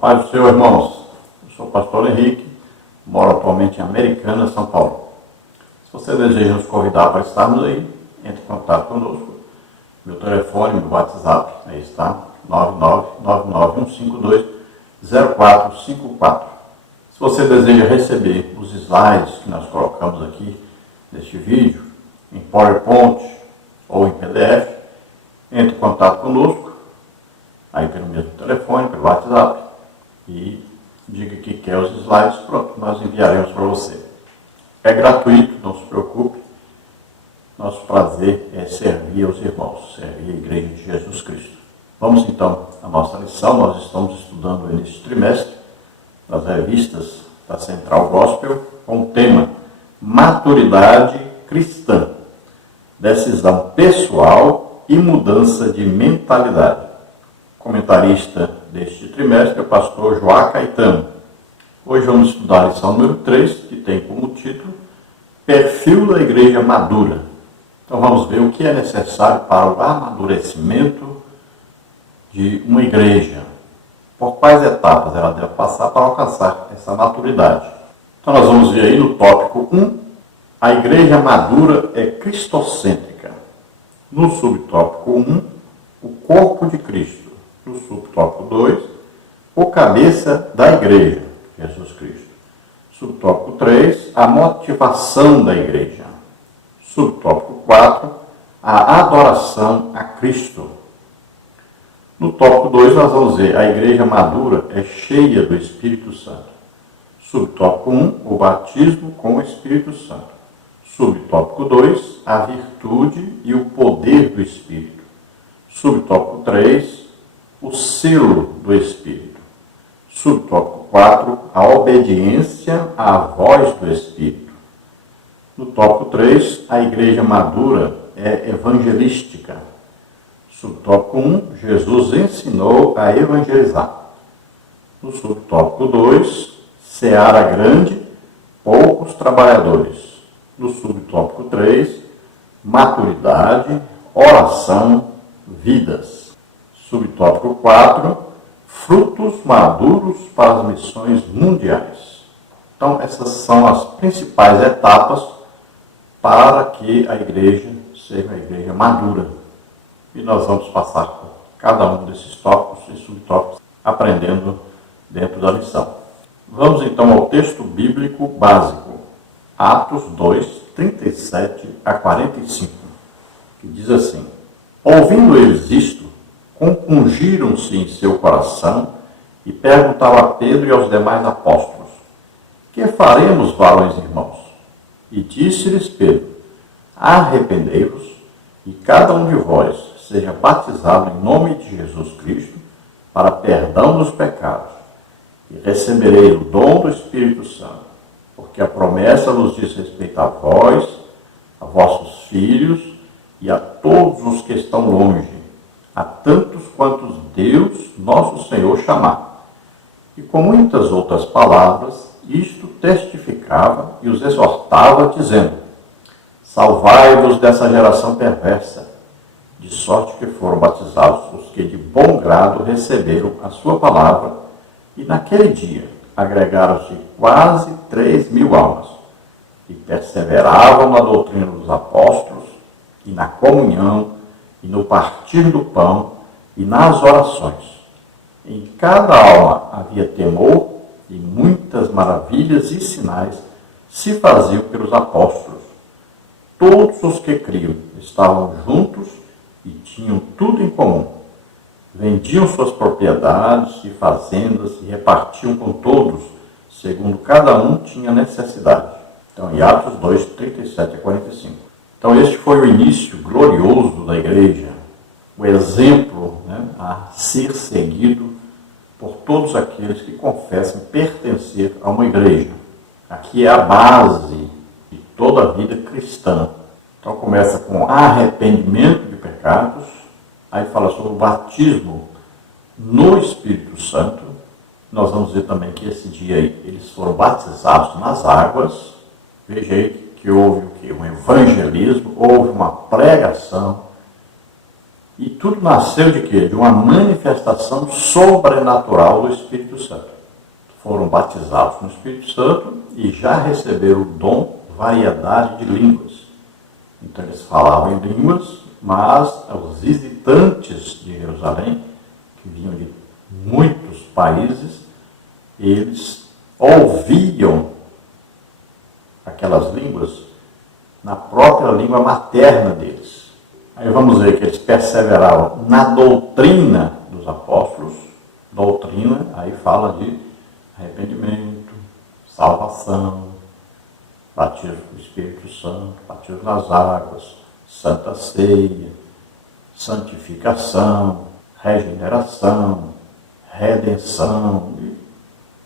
Paz do Senhor, irmãos. Eu sou o pastor Henrique, moro atualmente em Americana, São Paulo. Se você deseja nos convidar para estarmos aí, entre em contato conosco. Meu telefone, meu WhatsApp, aí está, 99991520454. Se você deseja receber os slides que nós colocamos aqui neste vídeo, em PowerPoint ou em PDF, entre em contato conosco, aí pelo mesmo telefone, pelo WhatsApp, e diga que quer os slides, pronto, nós enviaremos para você. É gratuito, não se preocupe. Nosso prazer é servir aos irmãos, servir a Igreja de Jesus Cristo. Vamos então à nossa lição. Nós estamos estudando neste trimestre das revistas da Central Gospel com o tema Maturidade Cristã, decisão pessoal e mudança de mentalidade. O comentarista deste trimestre é o pastor Joá Caetano. Hoje vamos estudar a lição número 3, que tem como título Perfil da Igreja Madura. Então vamos ver o que é necessário para o amadurecimento de uma igreja. Por quais etapas ela deve passar para alcançar essa maturidade. Então nós vamos ver aí no tópico 1, a igreja madura é cristocêntrica. No subtópico 1, o corpo de Cristo. No subtópico 2, o cabeça da igreja, Jesus Cristo. Subtópico 3, a motivação da igreja. Subtópico 4, a adoração a Cristo. No tópico 2, nós vamos ver a igreja madura é cheia do Espírito Santo. Subtópico 1, o batismo com o Espírito Santo. Subtópico 2, a virtude e o poder do Espírito. Subtópico 3, o selo do Espírito. Subtópico 4, a obediência à voz do Espírito. No tópico 3, a igreja madura é evangelística. Subtópico 1, Jesus ensinou a evangelizar. No subtópico 2, seara grande, poucos trabalhadores. No subtópico 3, maturidade, oração, vidas. Subtópico 4, frutos maduros para as missões mundiais. Então, essas são as principais etapas para que a igreja seja uma igreja madura. E nós vamos passar por cada um desses tópicos e subtópicos, aprendendo dentro da lição. Vamos então ao texto bíblico básico, Atos 2, 37 a 45, que diz assim: Ouvindo eles isto, compungiram-se em seu coração e perguntaram a Pedro e aos demais apóstolos: Que faremos, varões irmãos? E disse-lhes Pedro: Arrependei-vos, e cada um de vós seja batizado em nome de Jesus Cristo para perdão dos pecados, e recebereis o dom do Espírito Santo, porque a promessa vos diz respeito a vós, a vossos filhos e a todos os que estão longe, a tantos quantos Deus, nosso Senhor, chamar. E com muitas outras palavras, isto testificava e os exortava, dizendo: Salvai-vos dessa geração perversa, de sorte que foram batizados os que de bom grado receberam a sua palavra, e naquele dia agregaram-se quase 3.000 almas, e perseveravam na doutrina dos apóstolos, e na comunhão, e no partir do pão, e nas orações. Em cada alma havia temor, e muitas maravilhas e sinais se faziam pelos apóstolos. Todos os que criam estavam juntos e tinham tudo em comum. Vendiam suas propriedades e fazendas e repartiam com todos, segundo cada um tinha necessidade. Então, em Atos 2, 37 a 45. Então, este foi o início glorioso da igreja, o exemplo, a ser seguido por todos aqueles que confessam pertencer a uma igreja. Aqui é a base de toda a vida cristã. Então começa com arrependimento de pecados, aí fala sobre o batismo no Espírito Santo. Nós vamos ver também que esse dia aí eles foram batizados nas águas. Veja aí que houve o quê? Um evangelismo, houve uma pregação, E tudo nasceu de quê? De uma manifestação sobrenatural do Espírito Santo. Foram batizados no Espírito Santo e já receberam o dom, variedade de línguas. Então eles falavam em línguas, mas os visitantes de Jerusalém, que vinham de muitos países, eles ouviam aquelas línguas na própria língua materna deles. Aí vamos ver que eles perseveravam na doutrina dos apóstolos. Doutrina, aí fala de arrependimento, salvação, batismo do Espírito Santo, batismo nas águas, santa ceia, santificação, regeneração, redenção e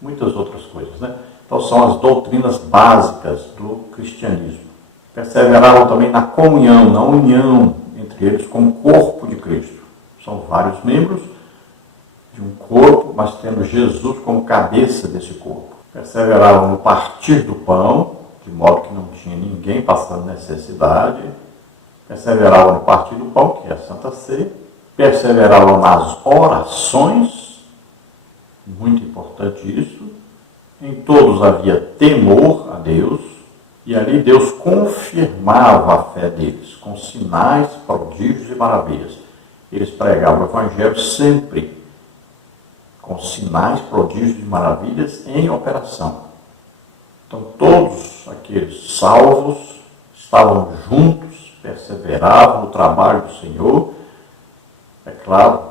muitas outras coisas, né? Então são as doutrinas básicas do cristianismo. Perseveravam também na comunhão, na união entre eles como corpo de Cristo. São vários membros de um corpo, mas tendo Jesus como cabeça desse corpo. Perseveravam no partir do pão, de modo que não tinha ninguém passando necessidade. Perseveravam no partir do pão, que é a Santa Ceia. Perseveravam nas orações, muito importante isso. Em todos havia temor a Deus, e ali Deus confirmava a fé deles, com sinais, prodígios e maravilhas. Eles pregavam o Evangelho sempre, com sinais, prodígios e maravilhas em operação. Então todos aqueles salvos estavam juntos, perseveravam no trabalho do Senhor. É claro,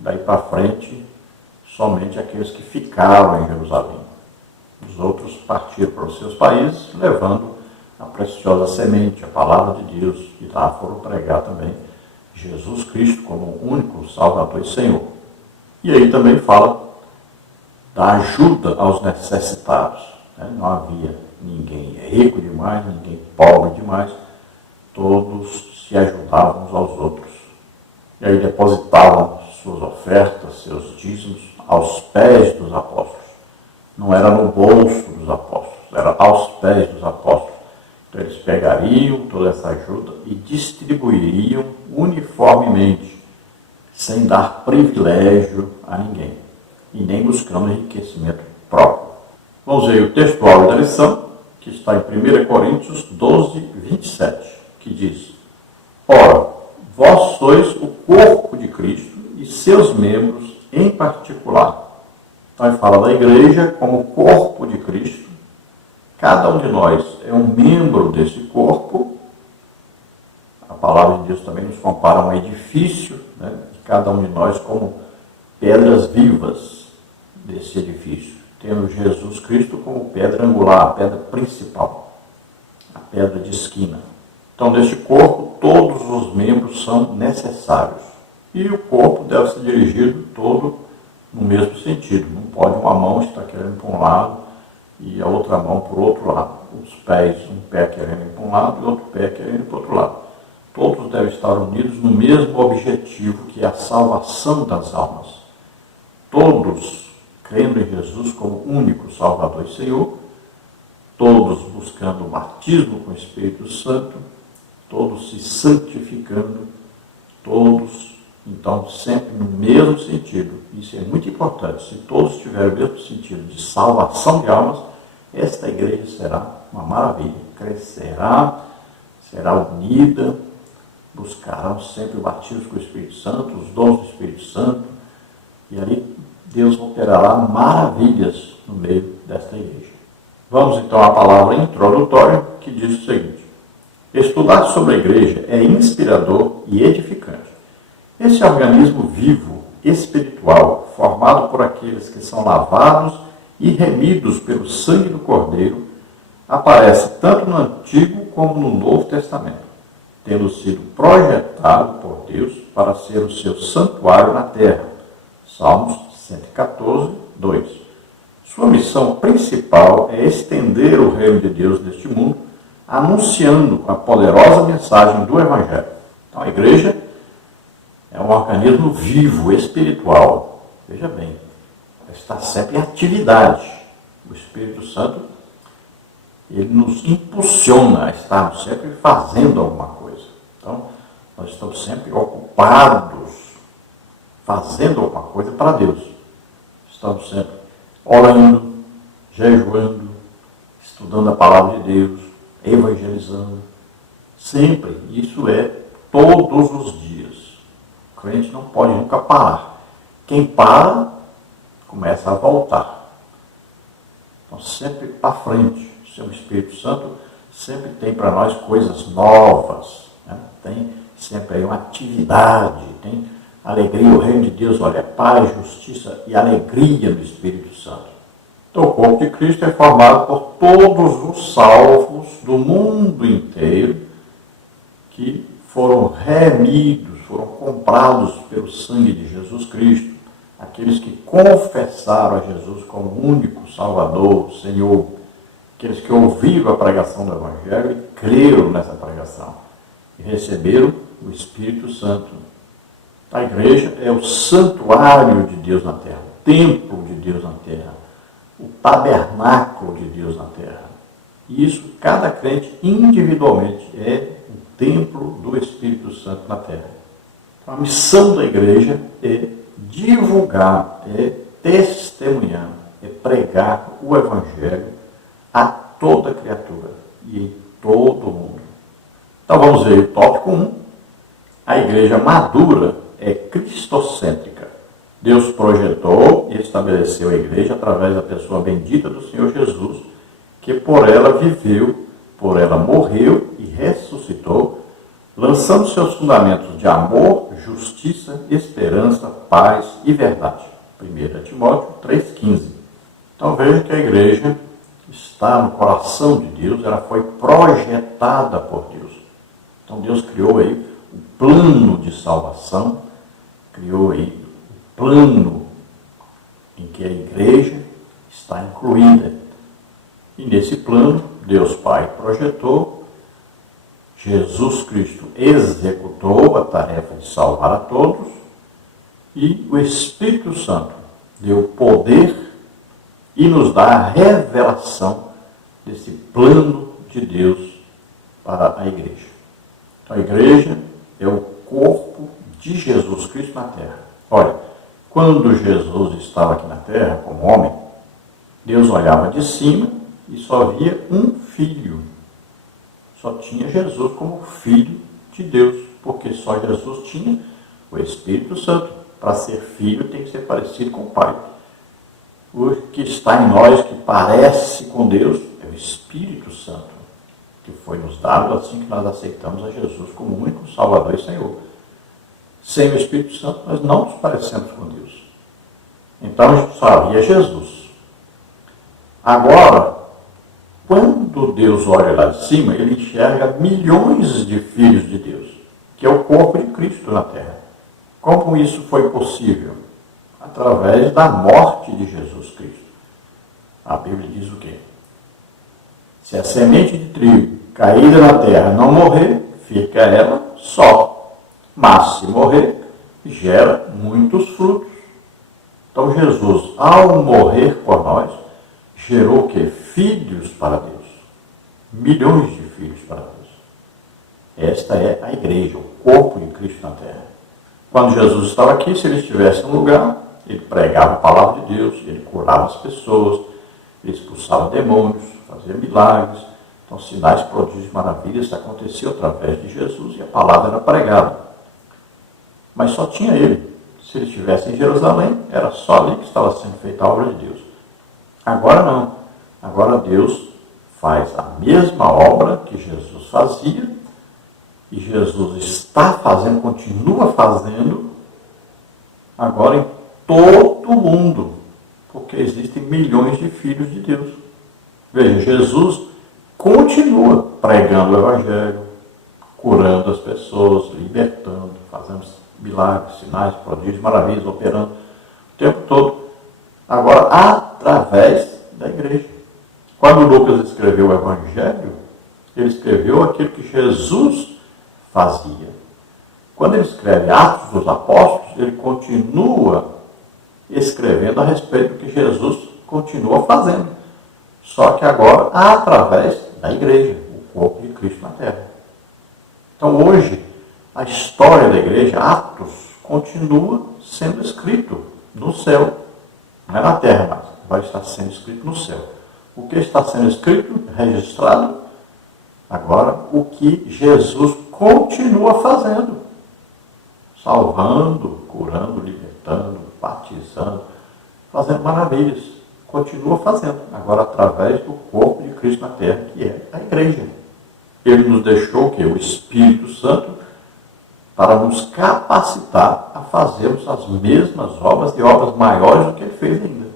daí para frente, somente aqueles que ficaram em Jerusalém. Os outros partiram para os seus países, levando a preciosa semente, a palavra de Deus, e lá foram pregar também Jesus Cristo como o único Salvador e Senhor. E aí também fala da ajuda aos necessitados. Né? Não havia ninguém rico demais, ninguém pobre demais, todos se ajudavam uns aos outros. E aí depositavam suas ofertas, seus dízimos, aos pés dos apóstolos. Não era no bolso dos apóstolos, era aos pés dos apóstolos. Então eles pegariam toda essa ajuda e distribuiriam uniformemente, sem dar privilégio a ninguém, e nem buscando enriquecimento próprio. Vamos ver o textual da lição, que está em 1 Coríntios 12, 27, que diz: Ora, vós sois o corpo de Cristo e seus membros em particular. Então ele fala da igreja como corpo de Cristo. Cada um de nós é um membro desse corpo. A palavra de Deus também nos compara a um edifício, né? Cada um de nós como pedras vivas desse edifício. Tendo Jesus Cristo como pedra angular, a pedra principal, a pedra de esquina. Então, neste corpo, todos os membros são necessários. E o corpo deve ser dirigido todo no mesmo sentido. Não pode uma mão estar querendo para um lado e a outra mão para o outro lado. Os pés, um pé querendo ir para um lado e outro pé querendo ir para o outro lado. Todos devem estar unidos no mesmo objetivo, que é a salvação das almas. Todos crendo em Jesus como único Salvador e Senhor, todos buscando o batismo com o Espírito Santo, todos se santificando, todos, então, sempre no mesmo sentido. Isso é muito importante. Se todos tiverem o mesmo sentido de salvação de almas, esta igreja será uma maravilha. Crescerá, será unida, buscarão sempre o batismo com o Espírito Santo, os dons do Espírito Santo, e ali Deus operará maravilhas no meio desta igreja. Vamos então à palavra introdutória, que diz o seguinte: estudar sobre a igreja é inspirador e edificante. Esse organismo vivo, espiritual, formado por aqueles que são lavados e remidos pelo sangue do Cordeiro, aparece tanto no Antigo como no Novo Testamento, tendo sido projetado por Deus para ser o seu santuário na terra. Salmos 114, 2. Sua missão principal é estender o reino de Deus neste mundo, anunciando a poderosa mensagem do Evangelho. Então a igreja é um organismo vivo, espiritual. Veja bem, está sempre em atividade. O Espírito Santo, ele nos impulsiona a estarmos sempre fazendo alguma coisa. Então, Nós estamos sempre ocupados, fazendo alguma coisa para Deus. Estamos sempre orando, jejuando, estudando a palavra de Deus, evangelizando. Sempre. Isso é todos os dias. O crente não pode nunca parar. Quem para, começa a voltar. Então, sempre para frente. O seu Espírito Santo sempre tem para nós coisas novas. Né? Tem sempre aí uma atividade, tem alegria. O reino de Deus, olha, paz, justiça e alegria do Espírito Santo. Então, o corpo de Cristo é formado por todos os salvos do mundo inteiro que foram remidos, foram comprados pelo sangue de Jesus Cristo. Aqueles que confessaram a Jesus como único Salvador, Senhor. Aqueles que ouviram a pregação do Evangelho e creram nessa pregação. E receberam o Espírito Santo. A igreja é o santuário de Deus na terra, o templo de Deus na terra, o tabernáculo de Deus na terra. E isso, cada crente individualmente é o templo do Espírito Santo na terra. Então, a missão da igreja é divulgar, é testemunhar, é pregar o Evangelho a toda criatura e em todo o mundo. Então vamos ver o tópico 1. A igreja madura é cristocêntrica. Deus projetou e estabeleceu a igreja através da pessoa bendita do Senhor Jesus, que por ela viveu, por ela morreu e ressuscitou, lançando seus fundamentos de amor, justiça, esperança, paz e verdade. 1 Timóteo 3,15. Então veja que a igreja está no coração de Deus, ela foi projetada por Deus. Então Deus criou aí o plano de salvação, criou aí o plano em que a igreja está incluída. E nesse plano, Deus Pai projetou, Jesus Cristo executou a tarefa de salvar a todos e o Espírito Santo deu poder e nos dá a revelação desse plano de Deus para a igreja. Então, a igreja é o corpo de Jesus Cristo na terra. Olha, quando Jesus estava aqui na terra como homem, Deus olhava de cima e só via um filho. Só tinha Jesus como filho de Deus, porque só Jesus tinha o Espírito Santo. Para ser filho tem que ser parecido com o Pai. O que está em nós, que parece com Deus, é o Espírito Santo, que foi nos dado assim que nós aceitamos a Jesus como único Salvador e Senhor. Sem o Espírito Santo, nós não nos parecemos com Deus. Então, a gente só via Jesus. Agora, quando Deus olha lá de cima, ele enxerga milhões de filhos de Deus, que é o corpo de Cristo na terra. Como isso foi possível? Através da morte de Jesus Cristo. A Bíblia diz o quê? Se a semente de trigo caída na terra não morrer, fica ela só. Mas se morrer, gera muitos frutos. Então Jesus, ao morrer por nós, gerou o quê? Filhos para Deus. Milhões de filhos para Deus. Esta é a igreja, o corpo de Cristo na terra. Quando Jesus estava aqui, se ele estivesse no lugar, ele pregava a palavra de Deus, ele curava as pessoas, ele expulsava demônios, fazia milagres. Então, sinais, prodígios, maravilhas aconteciam através de Jesus e a palavra era pregada. Mas só tinha ele. Se ele estivesse em Jerusalém, era só ali que estava sendo feita a obra de Deus. Agora não. Agora Deus faz a mesma obra que Jesus fazia e Jesus está fazendo, continua fazendo, agora em todo o mundo, porque existem milhões de filhos de Deus. Veja, Jesus continua pregando o Evangelho, curando as pessoas, libertando, fazendo milagres, sinais, prodígios, maravilhas, operando o tempo todo. Agora, através da igreja. Quando Lucas escreveu o Evangelho, ele escreveu aquilo que Jesus fazia. Quando ele escreve Atos dos Apóstolos, ele continua escrevendo a respeito do que Jesus continua fazendo. Só que agora através da igreja, o corpo de Cristo na terra. Então hoje, a história da igreja, Atos, continua sendo escrito no céu. Não é na terra, mas vai estar sendo escrito no céu. O que está sendo escrito, registrado? Agora, o que Jesus continua fazendo. Salvando, curando, libertando, batizando, fazendo maravilhas. Continua fazendo. Agora, através do corpo de Cristo na terra, que é a igreja. Ele nos deixou o Espírito Santo para nos capacitar a fazermos as mesmas obras e obras maiores do que ele fez ainda.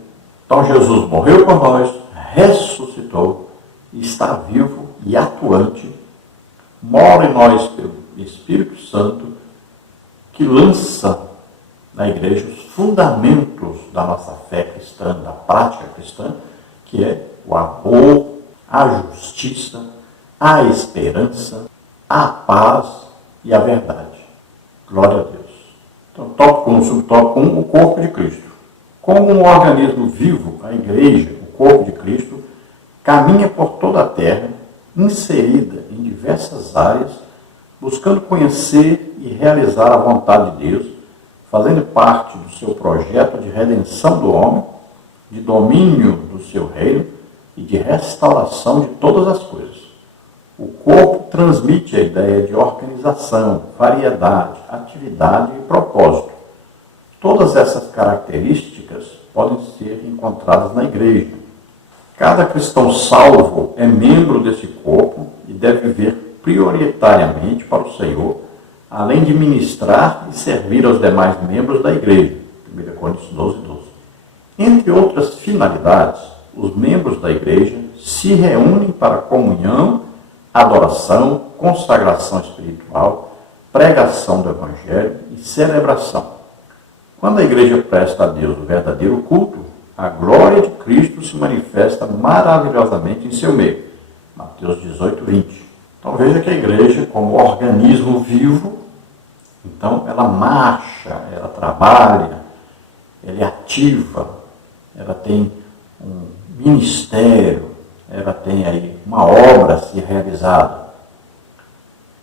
Então Jesus morreu por nós, ressuscitou, está vivo e atuante, mora em nós pelo Espírito Santo, que lança na igreja os fundamentos da nossa fé cristã, da prática cristã, que é o amor, a justiça, a esperança, a paz e a verdade. Glória a Deus. Então, tópico 1, subtópico 1, o corpo de Cristo. Como um organismo vivo, a igreja, o corpo de Cristo, caminha por toda a terra, inserida em diversas áreas, buscando conhecer e realizar a vontade de Deus, fazendo parte do seu projeto de redenção do homem, de domínio do seu reino e de restauração de todas as coisas. O corpo transmite a ideia de organização, variedade, atividade e propósito. Todas essas características podem ser encontradas na igreja. Cada cristão salvo é membro desse corpo e deve viver prioritariamente para o Senhor, além de ministrar e servir aos demais membros da igreja. 1 Coríntios 12:12. Entre outras finalidades, os membros da igreja se reúnem para comunhão, adoração, consagração espiritual, pregação do Evangelho e celebração. Quando a igreja presta a Deus o verdadeiro culto, a glória de Cristo se manifesta maravilhosamente em seu meio. Mateus 18:20. Então veja que a igreja, como organismo vivo, então ela marcha, ela trabalha, ela é ativa, ela tem um ministério, ela tem aí uma obra a ser realizada.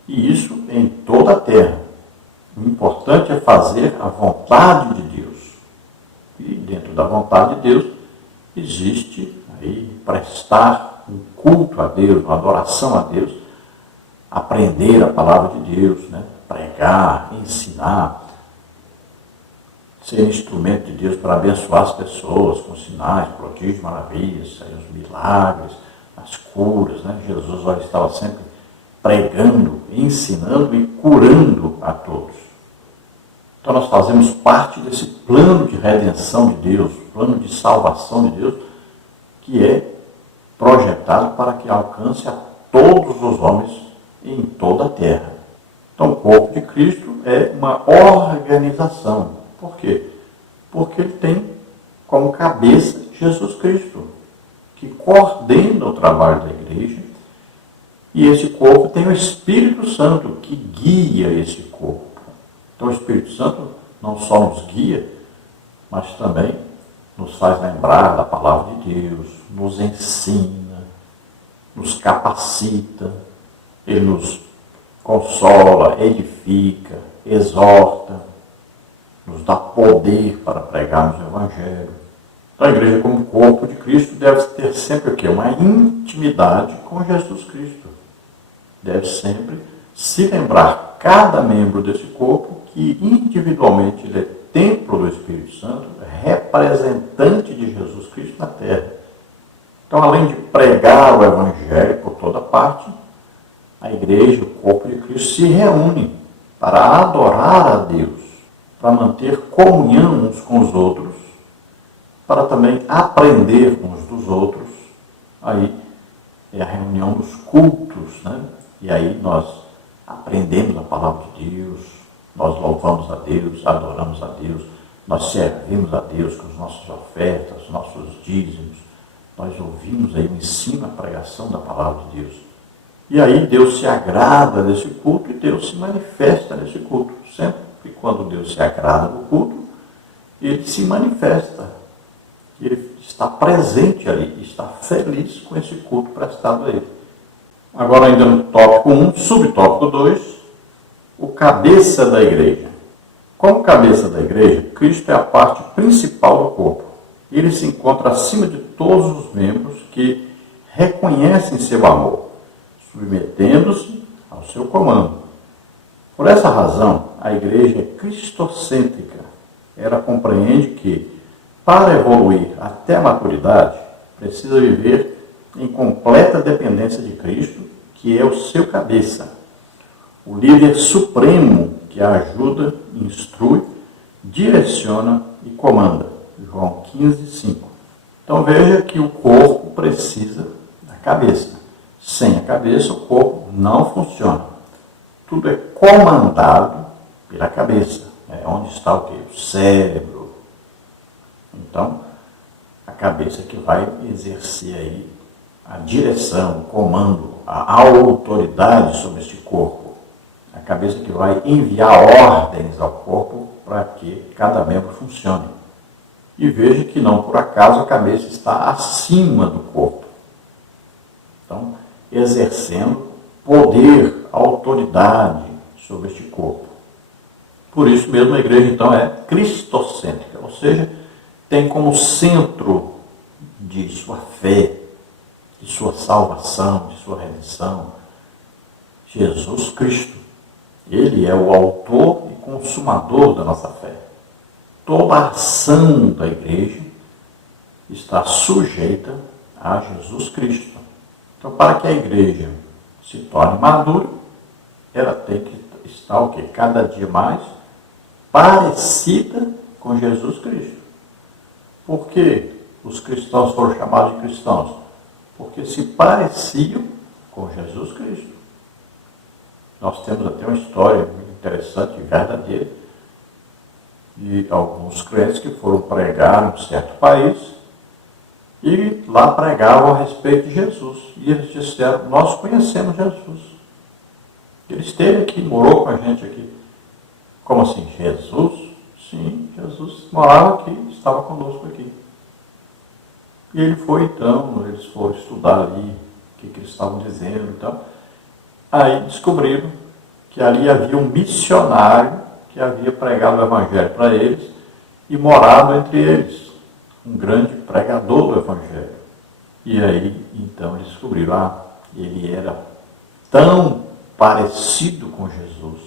E isso em toda a terra. O importante é fazer a vontade de Deus. E dentro da vontade de Deus existe aí prestar um culto a Deus, uma adoração a Deus, aprender a palavra de Deus, né? Pregar, ensinar, ser instrumento de Deus para abençoar as pessoas com sinais, prodígios, maravilhas, os milagres, as curas, né? Jesus estava sempre pregando, ensinando e curando a todos. Então nós fazemos parte desse plano de redenção de Deus, plano de salvação de Deus, que é projetado para que alcance a todos os homens em toda a terra. Então o corpo de Cristo é uma organização. Por quê? Porque ele tem como cabeça Jesus Cristo, que coordena o trabalho da igreja, e esse corpo tem o Espírito Santo, que guia esse corpo. Então o Espírito Santo não só nos guia, mas também nos faz lembrar da palavra de Deus, nos ensina, nos capacita, ele nos consola, edifica, exorta, nos dá poder para pregarmos o Evangelho. Então a igreja, como corpo de Cristo, deve ter sempre o quê? Uma intimidade com Jesus Cristo. Deve sempre se lembrar, cada membro desse corpo, que individualmente ele é templo do Espírito Santo, representante de Jesus Cristo na terra. Então, além de pregar o Evangelho por toda parte, a igreja, o corpo de Cristo, se reúne para adorar a Deus, para manter comunhão uns com os outros, para também aprender uns dos outros. Aí é a reunião dos cultos, né? E aí nós aprendemos a palavra de Deus, nós louvamos a Deus, adoramos a Deus, nós servimos a Deus com as nossas ofertas, nossos dízimos, nós ouvimos aí o ensino, a pregação da palavra de Deus. E aí Deus se agrada desse culto e Deus se manifesta nesse culto. Sempre que quando Deus se agrada do culto, ele se manifesta. Ele está presente ali, está feliz com esse culto prestado a ele. Agora ainda no tópico 1, subtópico 2, o cabeça da igreja. Como cabeça da igreja, Cristo é a parte principal do corpo. Ele se encontra acima de todos os membros que reconhecem seu amor, submetendo-se ao seu comando. Por essa razão, a igreja é cristocêntrica. Ela compreende que, para evoluir até a maturidade, precisa viver em completa dependência de Cristo, que é o seu cabeça, o líder supremo que a ajuda, instrui, direciona e comanda. João 15:5. Então veja que o corpo precisa da cabeça. Sem a cabeça, o corpo não funciona. Tudo é comandado pela cabeça. É onde está o quê? O cérebro. Então, a cabeça que vai exercer aí a direção, o comando, a autoridade sobre este corpo. A cabeça que vai enviar ordens ao corpo para que cada membro funcione. E veja que não por acaso a cabeça está acima do corpo. Então, exercendo poder, autoridade sobre este corpo. Por isso mesmo a igreja então é cristocêntrica, ou seja, tem como centro de sua fé, de sua salvação, de sua redenção, Jesus Cristo. Ele é o autor e consumador da nossa fé. Toda a ação da igreja está sujeita a Jesus Cristo. Então, para que a igreja se torne madura, ela tem que estar o quê? Cada dia mais parecida com Jesus Cristo. Por que os cristãos foram chamados de cristãos? Porque se pareciam com Jesus Cristo. Nós temos até uma história muito interessante e verdadeira de alguns crentes que foram pregar em um certo país e lá pregavam a respeito de Jesus. E eles disseram, nós conhecemos Jesus. Ele esteve aqui, morou com a gente aqui. Como assim? Jesus? Sim, Jesus morava aqui, estava conosco aqui. E ele foi então, eles foram estudar ali o que eles estavam dizendo e tal. Aí descobriram que ali havia um missionário que havia pregado o evangelho para eles e morado entre eles. Um grande pregador do evangelho. E aí, então, eles descobriram, ele era tão parecido com Jesus.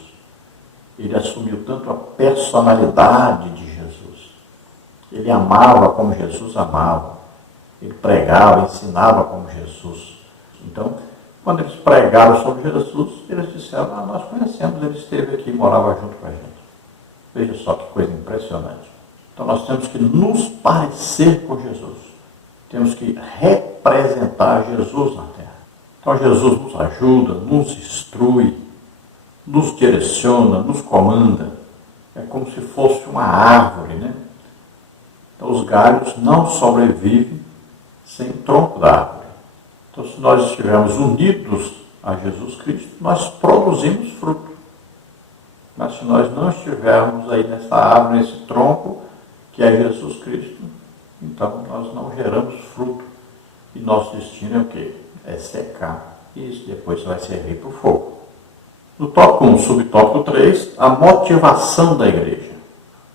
Ele assumiu tanto a personalidade de Jesus. Ele amava como Jesus amava. Ele pregava, ensinava como Jesus. Então, quando eles pregaram sobre Jesus, eles disseram, nós conhecemos, ele esteve aqui, morava junto com a gente. Veja só que coisa impressionante. Então nós temos que nos parecer com Jesus. Temos que representar Jesus na terra. Então Jesus nos ajuda, nos instrui, nos direciona, nos comanda. É como se fosse uma árvore, né? Então os galhos não sobrevivem sem o tronco da árvore. Então se nós estivermos unidos a Jesus Cristo, nós produzimos fruto. Mas se nós não estivermos aí nessa árvore, nesse tronco, que é Jesus Cristo, então nós não geramos fruto. E nosso destino é o quê? É secar. E isso depois vai servir para o fogo. No tópico 1, subtópico 3, a motivação da igreja.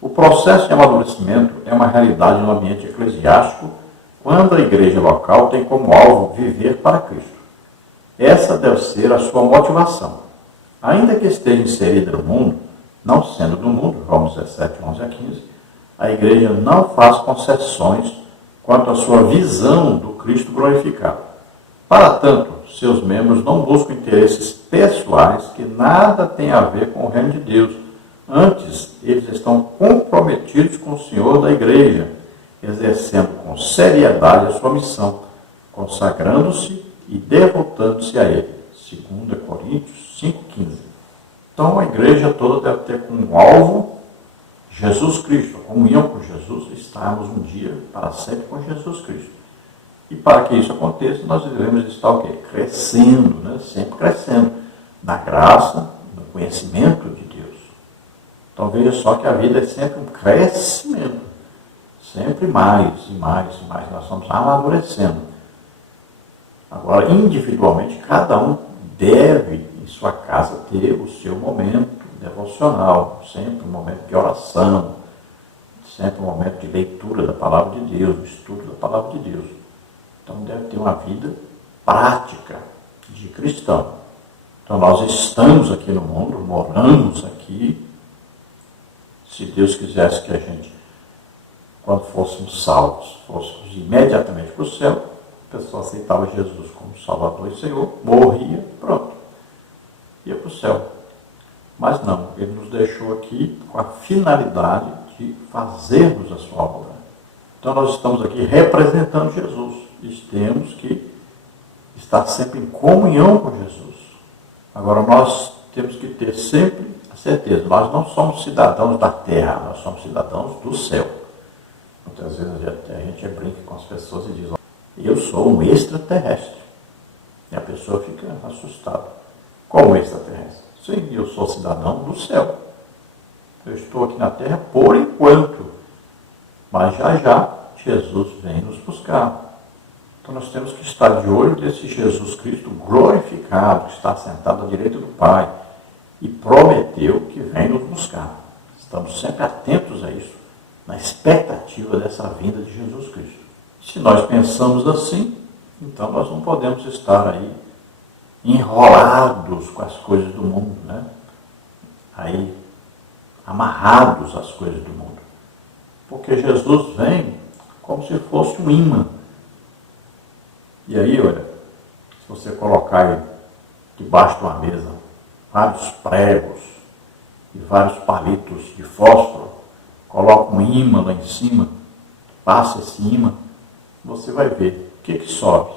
O processo de amadurecimento é uma realidade no ambiente eclesiástico quando a igreja local tem como alvo viver para Cristo. Essa deve ser a sua motivação. Ainda que esteja inserida no mundo, não sendo do mundo, Romanos 17, 11 a 15, a igreja não faz concessões quanto à sua visão do Cristo glorificado. Para tanto, seus membros não buscam interesses pessoais que nada têm a ver com o reino de Deus. Antes, eles estão comprometidos com o Senhor da igreja, exercendo com seriedade a sua missão, consagrando-se e devotando-se a Ele. 2 Coríntios 5,15. Então a igreja toda deve ter como alvo Jesus Cristo, a comunhão com Jesus, estarmos um dia para sempre com Jesus Cristo. E para que isso aconteça, nós devemos estar o quê? Crescendo, né? Sempre crescendo, na graça, no conhecimento de Deus. Então veja só que a vida é sempre um crescimento, sempre mais e mais e mais, nós estamos amadurecendo. Agora, individualmente, cada um deve, em sua casa, ter o seu momento devocional, sempre um momento de oração, sempre um momento de leitura da palavra de Deus, de estudo da palavra de Deus. Então deve ter uma vida prática de cristão. Então nós estamos aqui no mundo, moramos aqui. Se Deus quisesse que a gente, quando fôssemos salvos, fôssemos imediatamente para o céu, a pessoa aceitava Jesus como Salvador e Senhor, morria, pronto, ia para o céu. Mas não, Ele nos deixou aqui com a finalidade de fazermos a sua obra. Então nós estamos aqui representando Jesus e temos que estar sempre em comunhão com Jesus. Agora nós temos que ter sempre a certeza, nós não somos cidadãos da terra, nós somos cidadãos do céu. Muitas vezes a gente brinca com as pessoas e diz, eu sou um extraterrestre. E a pessoa fica assustada. Como extraterrestre? Sim, eu sou cidadão do céu. Eu estou aqui na terra por enquanto. Mas já Jesus vem nos buscar. Então nós temos que estar de olho desse Jesus Cristo glorificado, que está sentado à direita do Pai e prometeu que vem nos buscar. Estamos sempre atentos a isso, na expectativa dessa vinda de Jesus Cristo. Se nós pensamos assim, então nós não podemos estar aí enrolados com as coisas do mundo, né? Aí amarrados às coisas do mundo. Porque Jesus vem como se fosse um imã. E aí, olha, se você colocar aí debaixo de uma mesa vários pregos e vários palitos de fósforo, coloca um imã lá em cima, passa esse imã, você vai ver o que sobe.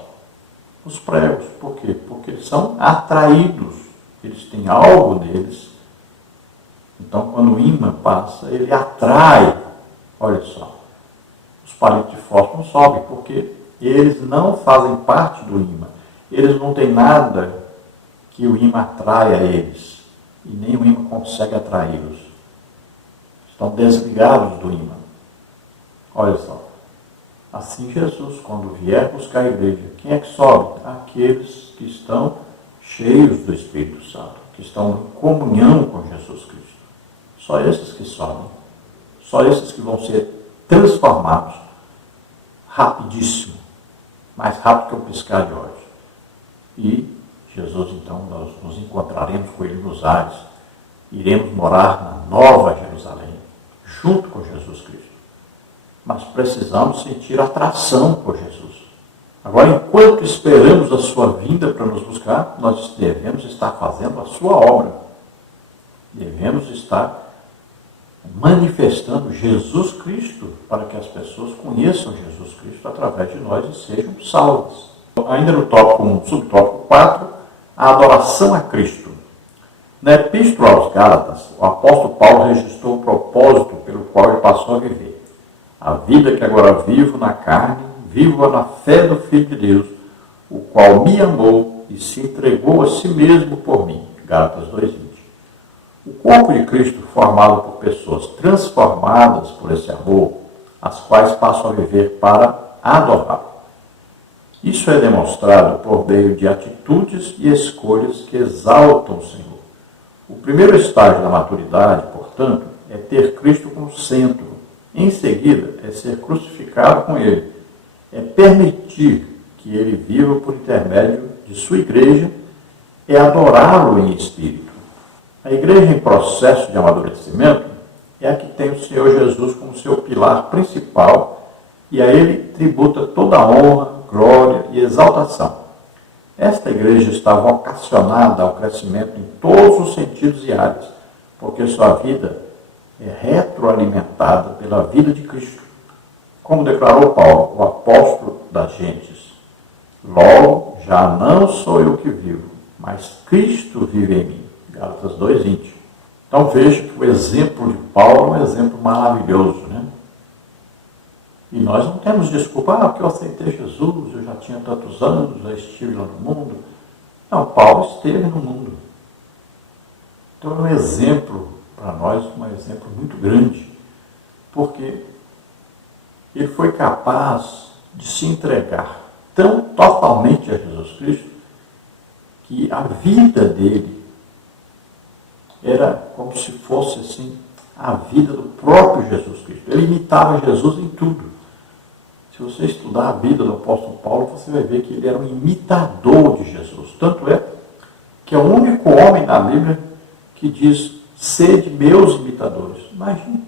Os pregos. Por quê? Porque eles são atraídos. Eles têm algo neles. Então, quando o imã passa, ele atrai. Olha só. Os palitos de fósforo não sobem, porque eles não fazem parte do imã. Eles não têm nada que o imã atraia eles. E nem o imã consegue atraí-los. Estão desligados do imã. Olha só. Assim Jesus, quando vier buscar a igreja, quem é que sobe? Aqueles que estão cheios do Espírito Santo, que estão em comunhão com Jesus Cristo. Só esses que sobem. Só esses que vão ser transformados rapidíssimo, mais rápido que um piscar de olhos. E Jesus, então, nós nos encontraremos com Ele nos ares, iremos morar na Nova Jerusalém, junto com Jesus Cristo. Mas precisamos sentir atração por Jesus. Agora, enquanto esperamos a sua vinda para nos buscar, nós devemos estar fazendo a sua obra. Devemos estar manifestando Jesus Cristo para que as pessoas conheçam Jesus Cristo através de nós e sejam salvas. Ainda no subtópico 4, a adoração a Cristo. Na Epístola aos Gálatas, o apóstolo Paulo registrou o propósito pelo qual ele passou a viver. A vida que agora vivo na carne, vivo-a na fé do Filho de Deus, o qual me amou e se entregou a si mesmo por mim. Gálatas 2:20. O corpo de Cristo, formado por pessoas transformadas por esse amor, as quais passam a viver para adorá-lo. Isso é demonstrado por meio de atitudes e escolhas que exaltam o Senhor. O primeiro estágio da maturidade, portanto, é ter Cristo como centro. Em seguida, é ser crucificado com Ele. É permitir que Ele viva por intermédio de sua igreja, é adorá-lo em espírito. A igreja em processo de amadurecimento é a que tem o Senhor Jesus como seu pilar principal e a Ele tributa toda a honra, glória e exaltação. Esta igreja está vocacionada ao crescimento em todos os sentidos e áreas, porque sua vida é retroalimentada pela vida de Cristo. Como declarou Paulo, o apóstolo das gentes: logo, já não sou eu que vivo, mas Cristo vive em mim. Gálatas 2:20. Então veja que o exemplo de Paulo é um exemplo maravilhoso, né? E nós não temos desculpa, porque eu aceitei Jesus, eu já tinha tantos anos, já estive lá no mundo. Não, Paulo esteve no mundo. Então é um exemplo para nós, um exemplo muito grande, porque ele foi capaz de se entregar tão totalmente a Jesus Cristo que a vida dele era como se fosse assim a vida do próprio Jesus Cristo. Ele imitava Jesus em tudo. Se você estudar a vida do apóstolo Paulo, você vai ver que ele era um imitador de Jesus. Tanto é que é o único homem na Bíblia que diz: sede meus imitadores. Imagine.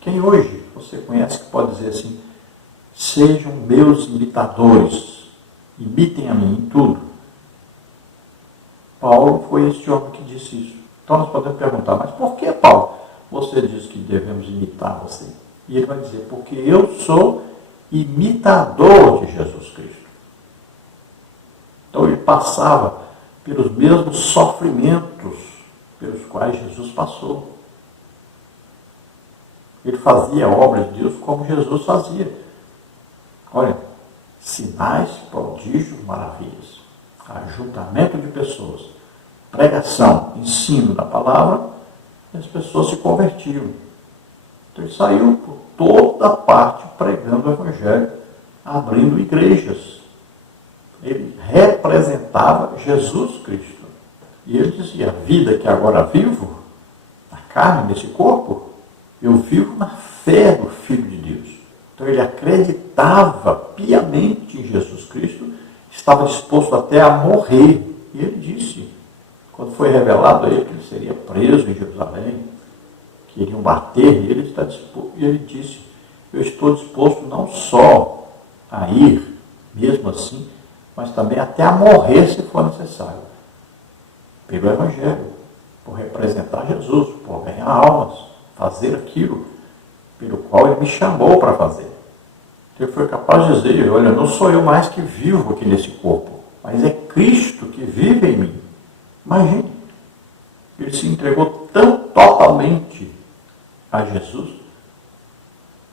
Quem hoje você conhece que pode dizer assim: sejam meus imitadores, imitem a mim em tudo? Paulo foi esse homem que disse isso. Então nós podemos perguntar: mas por que, Paulo, você diz que devemos imitar você? E ele vai dizer: porque eu sou imitador de Jesus Cristo. Então ele passava pelos mesmos sofrimentos pelos quais Jesus passou. Ele fazia obras de Deus como Jesus fazia. Olha, sinais, prodígios, maravilhas, ajuntamento de pessoas, pregação, ensino da palavra, e as pessoas se convertiam. Então ele saiu por toda parte pregando o Evangelho, abrindo igrejas. Ele representava Jesus Cristo. E ele dizia: a vida que agora vivo, na carne, nesse corpo, eu vivo na fé do Filho de Deus. Então ele acreditava piamente em Jesus Cristo, estava disposto até a morrer. E ele disse, quando foi revelado a ele que ele seria preso em Jerusalém, que iriam bater nele, e ele disse: eu estou disposto não só a ir, mesmo assim, mas também até a morrer se for necessário, pelo Evangelho, por representar Jesus, por ganhar almas, fazer aquilo pelo qual ele me chamou para fazer. Ele foi capaz de dizer: olha, não sou eu mais que vivo aqui nesse corpo, mas é Cristo que vive em mim. Imagine, ele se entregou tão totalmente a Jesus,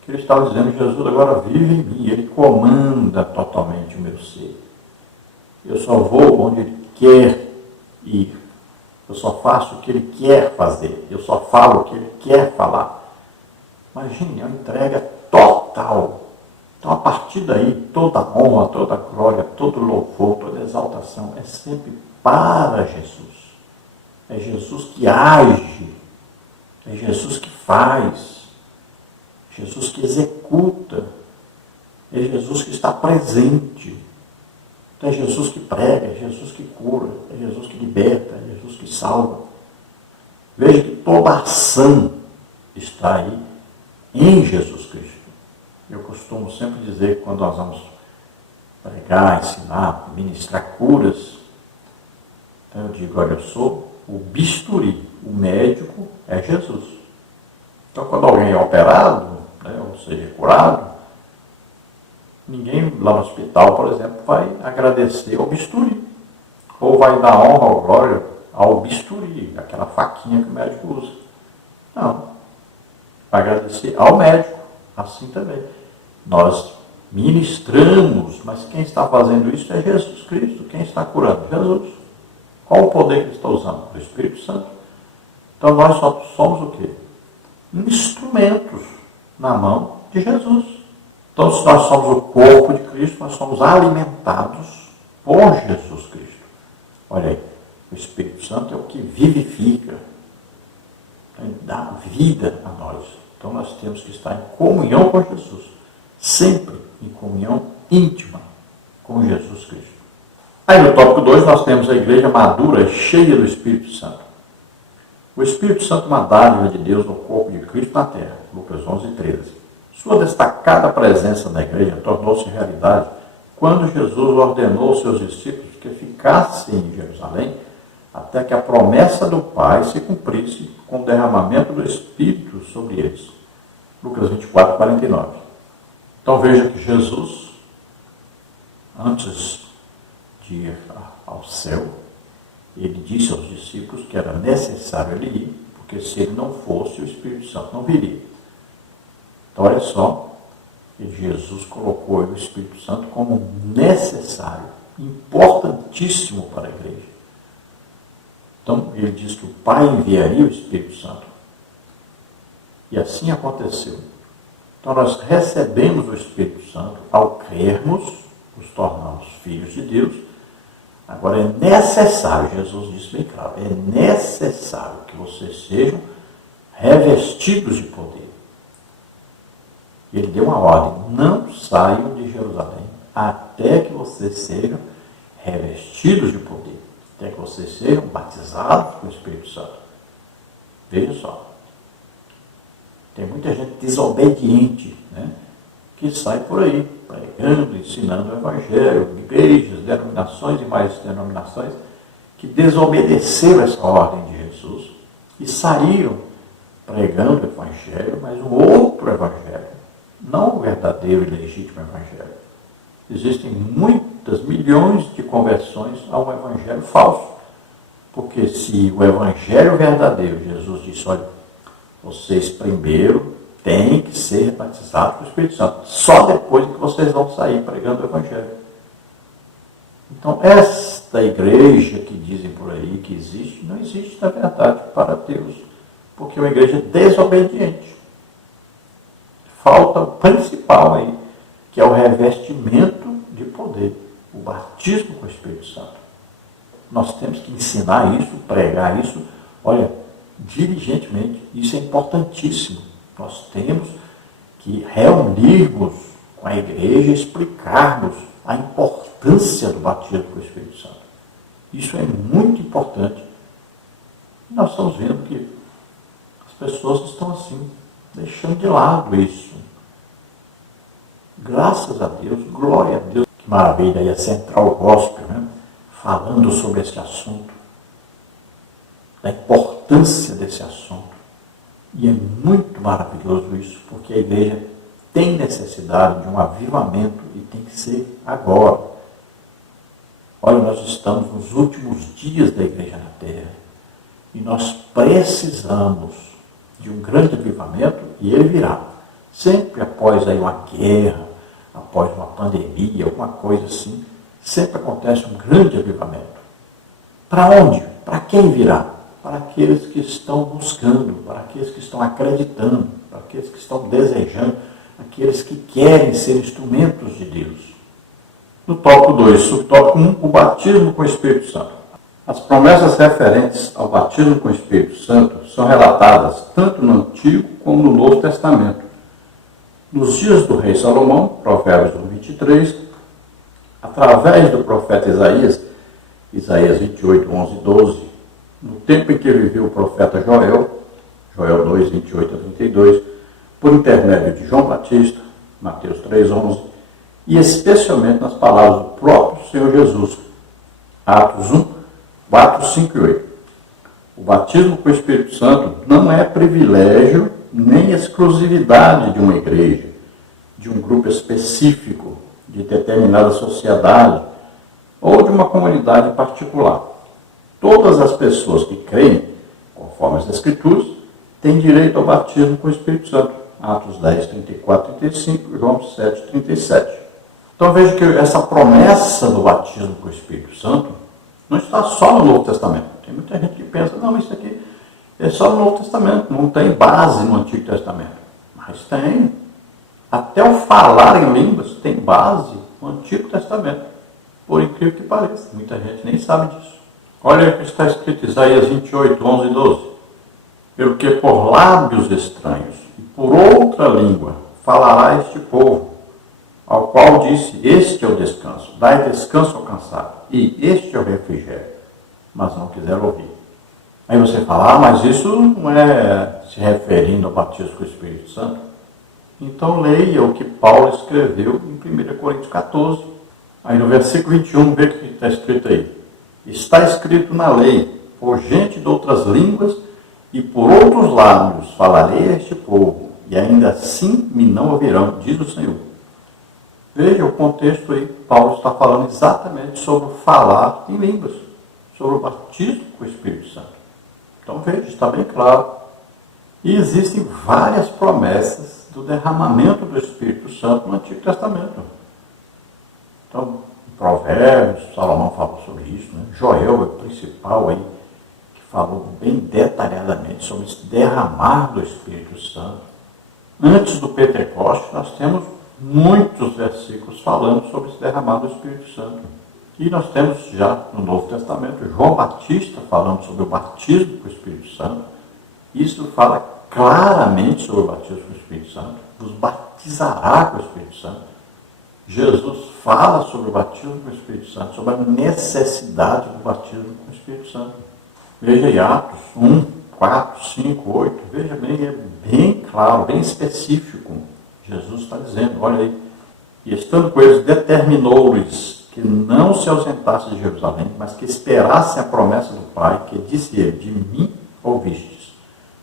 que ele estava dizendo: Jesus agora vive em mim, ele comanda totalmente o meu ser. Eu só vou onde ele quer ir. Eu só faço o que ele quer fazer. Eu só falo o que ele quer falar. Imagine, é uma entrega total. Então, a partir daí, toda honra, toda glória, todo louvor, toda exaltação é sempre para Jesus. É Jesus que age. É Jesus que faz. Jesus que executa. É Jesus que está presente. É Jesus que prega, é Jesus que cura, é Jesus que liberta, é Jesus que salva. Veja que toda a ação está aí em Jesus Cristo. Eu costumo sempre dizer que quando nós vamos pregar, ensinar, ministrar curas, então eu digo: olha, eu sou o bisturi, o médico é Jesus. Então quando alguém é operado, ou seja, curado, ninguém lá no hospital, por exemplo, vai agradecer ao bisturi. Ou vai dar honra ou glória ao bisturi, aquela faquinha que o médico usa. Não. Vai agradecer ao médico. Assim também. Nós ministramos, mas quem está fazendo isso é Jesus Cristo. Quem está curando? Jesus. Qual o poder que ele está usando? O Espírito Santo. Então nós só somos o quê? Instrumentos na mão de Jesus. Então, se nós somos o corpo de Cristo, nós somos alimentados por Jesus Cristo. Olha aí, o Espírito Santo é o que vivifica, ele dá vida a nós. Então, nós temos que estar em comunhão com Jesus, sempre em comunhão íntima com Jesus Cristo. Aí, no tópico 2, nós temos a igreja madura, cheia do Espírito Santo. O Espírito Santo é uma dádiva de Deus no corpo de Cristo na terra, Lucas 11:13. Sua destacada presença na igreja tornou-se realidade quando Jesus ordenou aos seus discípulos que ficassem em Jerusalém até que a promessa do Pai se cumprisse com o derramamento do Espírito sobre eles. Lucas 24:49. Então veja que Jesus, antes de ir ao céu, ele disse aos discípulos que era necessário ele ir, porque se ele não fosse, o Espírito Santo não viria. Então, olha só, que Jesus colocou o Espírito Santo como necessário, importantíssimo para a igreja. Então, ele diz que o Pai enviaria o Espírito Santo. E assim aconteceu. Então, nós recebemos o Espírito Santo ao crermos, nos tornamos filhos de Deus, Agora é necessário, Jesus disse bem claro, é necessário que vocês sejam revestidos de poder. Ele deu uma ordem: não saiam de Jerusalém até que vocês sejam revestidos de poder, até que vocês sejam batizados com o Espírito Santo. Veja só, tem muita gente desobediente, né, que sai por aí, pregando, ensinando o Evangelho, igrejas, denominações e mais denominações, que desobedeceram essa ordem de Jesus e saíram pregando o Evangelho, mas um outro Evangelho, não o verdadeiro e legítimo Evangelho. Existem muitas, milhões de conversões a um Evangelho falso, porque se o Evangelho verdadeiro, Jesus disse: olha, vocês primeiro têm que ser batizados com o Espírito Santo, só depois que vocês vão sair pregando o Evangelho. Então, esta igreja que dizem por aí que existe, não existe na verdade para Deus, porque é uma igreja desobediente. Falta o principal aí, que é o revestimento de poder, o batismo com o Espírito Santo. Nós temos que ensinar isso, pregar isso, olha, diligentemente. Isso é importantíssimo. Nós temos que reunirmos com a igreja, explicarmos a importância do batismo com o Espírito Santo. Isso é muito importante. E nós estamos vendo que as pessoas estão assim, deixando de lado isso. Graças a Deus, glória a Deus. Que maravilha, aí a Central Gospel, né, falando sobre esse assunto, da importância desse assunto. E é muito maravilhoso isso, porque a igreja tem necessidade de um avivamento e tem que ser agora. Olha, nós estamos nos últimos dias da igreja na terra e nós precisamos de um grande avivamento, e ele virá. Sempre após aí uma guerra, após uma pandemia, alguma coisa assim, sempre acontece um grande avivamento. Para onde? Para quem virá? Para aqueles que estão buscando, para aqueles que estão acreditando, para aqueles que estão desejando, aqueles que querem ser instrumentos de Deus. No tópico 2, subtópico 1, o batismo com o Espírito Santo. As promessas referentes ao batismo com o Espírito Santo são relatadas tanto no Antigo como no Novo Testamento. Nos dias do rei Salomão, Provérbios 23, através do profeta Isaías, Isaías 28, 11 e 12, no tempo em que viveu o profeta Joel, Joel 2, 28 a 32, por intermédio de João Batista, Mateus 3, 11, e especialmente nas palavras do próprio Senhor Jesus, Atos 1, 4, 5 e 8. O batismo com o Espírito Santo não é privilégio nem exclusividade de uma igreja, de um grupo específico, de determinada sociedade ou de uma comunidade particular. Todas as pessoas que creem, conforme as Escrituras, têm direito ao batismo com o Espírito Santo. Atos 10, 34 e 35, João 7, 37. Então veja que essa promessa do batismo com o Espírito Santo não está só no Novo Testamento. Tem muita gente que pensa: não, isso aqui é só no Novo Testamento, não tem base no Antigo Testamento. Mas tem. Até o falar em línguas tem base no Antigo Testamento. Por incrível que pareça, muita gente nem sabe disso. Olha o que está escrito em Isaías 28, 11 e 12. Pelo que por lábios estranhos e por outra língua falará este povo, ao qual disse: este é o descanso, dai descanso ao cansado, e este é o refrigério. Mas não quiseram ouvir. Aí você fala: mas isso não é se referindo ao batismo com o Espírito Santo? Então leia o que Paulo escreveu em 1 Coríntios 14. Aí no versículo 21, vê o que está escrito aí. Está escrito na lei: por gente de outras línguas e por outros lábios falarei a este povo, e ainda assim me não ouvirão, diz o Senhor. Veja o contexto aí. Paulo está falando exatamente sobre o falar em línguas, sobre o batismo com o Espírito Santo. Então veja, está bem claro. E existem várias promessas do derramamento do Espírito Santo no Antigo Testamento. Então, em Provérbios, Salomão falou sobre isso, né? Joel é o principal aí, que falou bem detalhadamente sobre esse derramar do Espírito Santo. Antes do Pentecostes, nós temos muitos versículos falando sobre esse derramar do Espírito Santo. E nós temos já no Novo Testamento João Batista falando sobre o batismo com o Espírito Santo. Isso fala claramente sobre o batismo com o Espírito Santo. Nos batizará com o Espírito Santo. Jesus fala sobre o batismo com o Espírito Santo, sobre a necessidade do batismo com o Espírito Santo. Veja em Atos 1, 4, 5, 8, veja bem, é bem claro, bem específico. Jesus está dizendo, olha aí, e estando com eles, determinou-lhes que não se ausentassem de Jerusalém, mas que esperassem a promessa do Pai, que disse ele, de mim ouvistes.